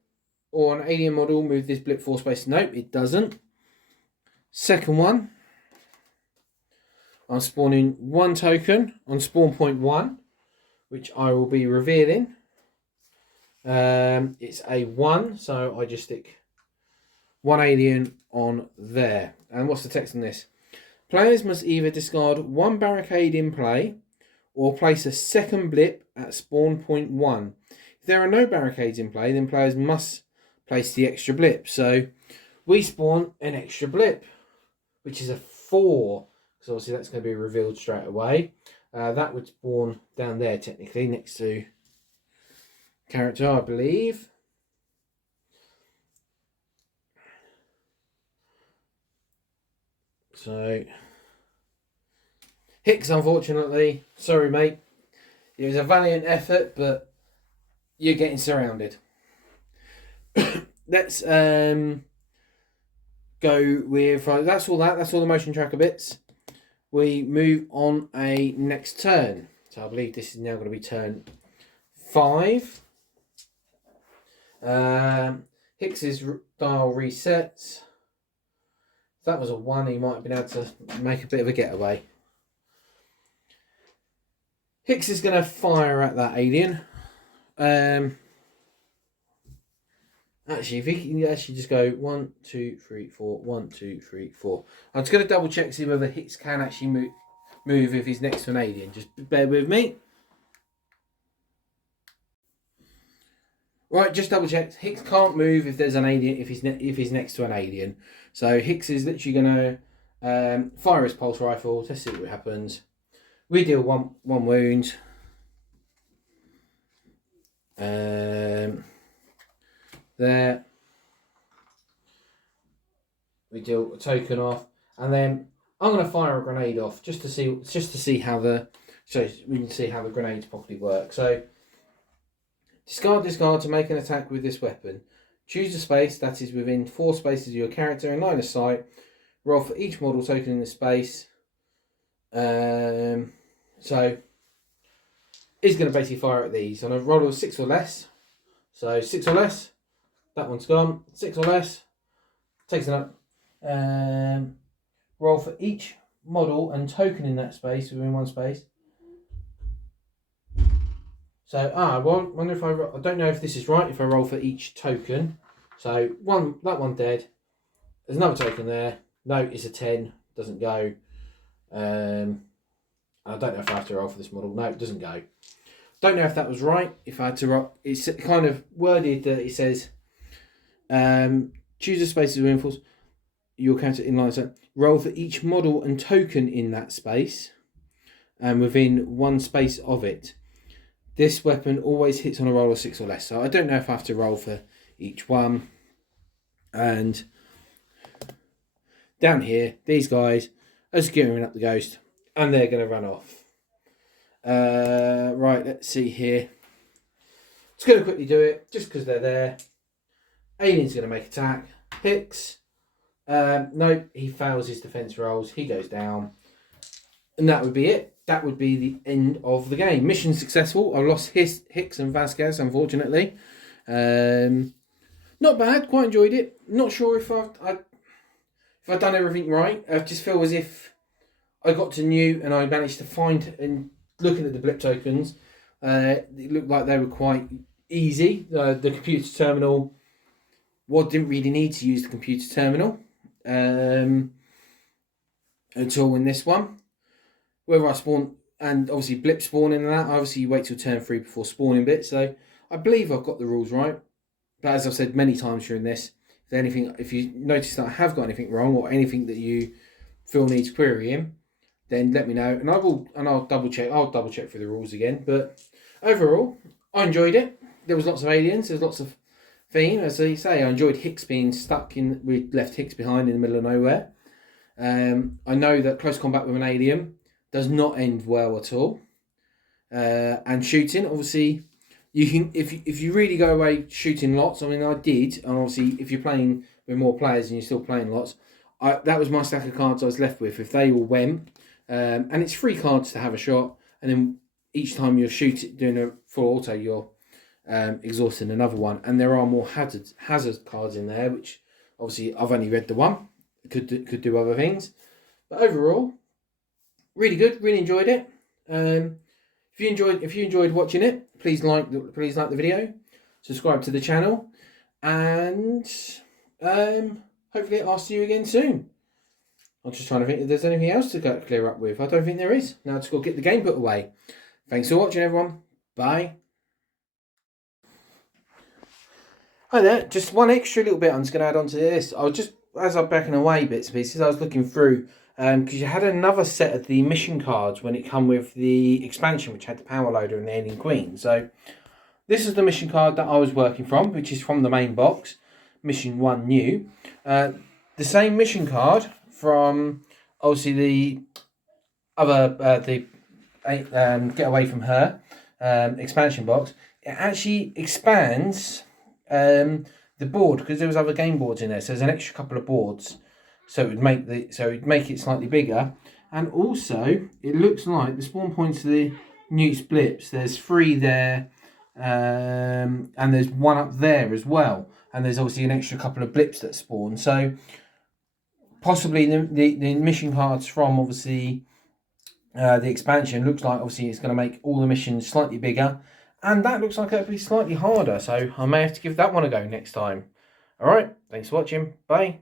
or an alien model move this blip 4 space? Nope, it doesn't. Second one, I'm spawning 1 token on spawn point 1, which I will be revealing. It's a 1, so I just stick 1 alien on there. And what's the text on this? Players must either discard 1 barricade in play or place a second blip at spawn point 1. If there are no barricades in play, then players must place the extra blip. So we spawn an extra blip, which is a 4. So obviously that's going to be revealed straight away. That would spawn down there technically next to character, I believe. So Hicks, unfortunately, sorry mate, it was a valiant effort, but you're getting surrounded. Let's go with that's all the motion tracker bits. We move on a next turn. So I believe this is now going to be turn 5. Hicks's dial resets. If that was a 1, he might have been able to make a bit of a getaway. Hicks is going to fire at that alien. Actually, if he can actually just go 1, 2, 3, 4, 1, 2, 3, 4. I'm just going to double check to see whether Hicks can actually move if he's next to an alien. Just bear with me. Right, just double checked. Hicks can't move if there's an alien. If he's next to an alien. So Hicks is literally going to fire his pulse rifle. Let's see what happens. We deal one wound. There. We deal a token off, and then I'm going to fire a grenade off just to see how we can see how the grenades properly work. So discard to make an attack with this weapon. Choose a space that is within 4 spaces of your character in line of sight. Roll for each model token in the space. So he's going to basically fire at these on a roll of 6 or less. So 6 or less. That one's gone. 6 or less. Takes it up. Roll for each model and token in that space within 1 space. So I wonder if I don't know if this is right. If I roll for each token, so that one dead. There's another token there. No, it's a 10. Doesn't go. I don't know if I have to roll for this model. No, it doesn't go. Don't know if that was right. If I had to roll, it's kind of worded that it says, choose a space to reinforce your character in line. So roll for each model and token in that space, and within 1 space of it. This weapon always hits on a roll of 6 or less. So I don't know if I have to roll for each one. And down here, these guys are skewering up the ghost, and they're going to run off. Right, let's see here. Just going to quickly do it, just because they're there. Alien's going to make attack. Hicks. Nope, he fails his defense rolls. He goes down. And that would be it. That would be the end of the game. Mission successful. I lost Hicks and Vasquez, unfortunately. Not bad. Quite enjoyed it. Not sure if I've done everything right. I just feel as if I got to Newt and I managed to find, and looking at the blip tokens, it looked like they were quite easy. The computer terminal, didn't really need to use the computer terminal at all in this one. Whether I spawn, and obviously blip spawning and that, obviously you wait till turn 3 before spawning bit. So I believe I've got the rules right. But as I've said many times during this, if you notice that I have got anything wrong or anything that you feel needs querying, then let me know, and I'll double check. I'll double check through the rules again. But overall, I enjoyed it. There was lots of aliens. There's lots of theme, as I say. I enjoyed Hicks being stuck in. We left Hicks behind in the middle of nowhere. I know that close combat with an alien does not end well at all. And shooting, obviously, you can if you really go away shooting lots. I mean, I did, and obviously, if you're playing with more players and you're still playing lots, that was my stack of cards I was left with. If they all went, and it's 3 cards to have a shot, and then each time you're doing a full auto, you're exhausting another one. And there are more hazard cards in there, which obviously I've only read the one. Could do other things. But overall, really good. Really enjoyed it. If you enjoyed watching it, please like the video, subscribe to the channel, and hopefully I'll see you again soon. I'm just trying to think if there's anything else to clear up with. I don't think there is. Now just got to get the game put away. Thanks for watching, everyone. Bye. Hi there. Just one extra little bit I'm just going to add on to this. I was just, as I'm backing away bits and pieces, I was looking through, because you had another set of the mission cards when it come with the expansion, which had the Power Loader and the Alien Queen. So this is the mission card that I was working from, which is from the main box, Mission 1 New. The same mission card from, obviously, the other, Get Away From Her expansion box. It actually expands the board, because there was other game boards in there, so there's an extra couple of boards, so it would make it slightly bigger. And also it looks like the spawn points of the Newt's blips, there's 3 there, and there's 1 up there as well, and there's obviously an extra couple of blips that spawn. So possibly the mission cards from obviously the expansion looks like obviously it's going to make all the missions slightly bigger, and that looks like it'll be slightly harder, so I may have to give that one a go next time. Alright, thanks for watching, bye.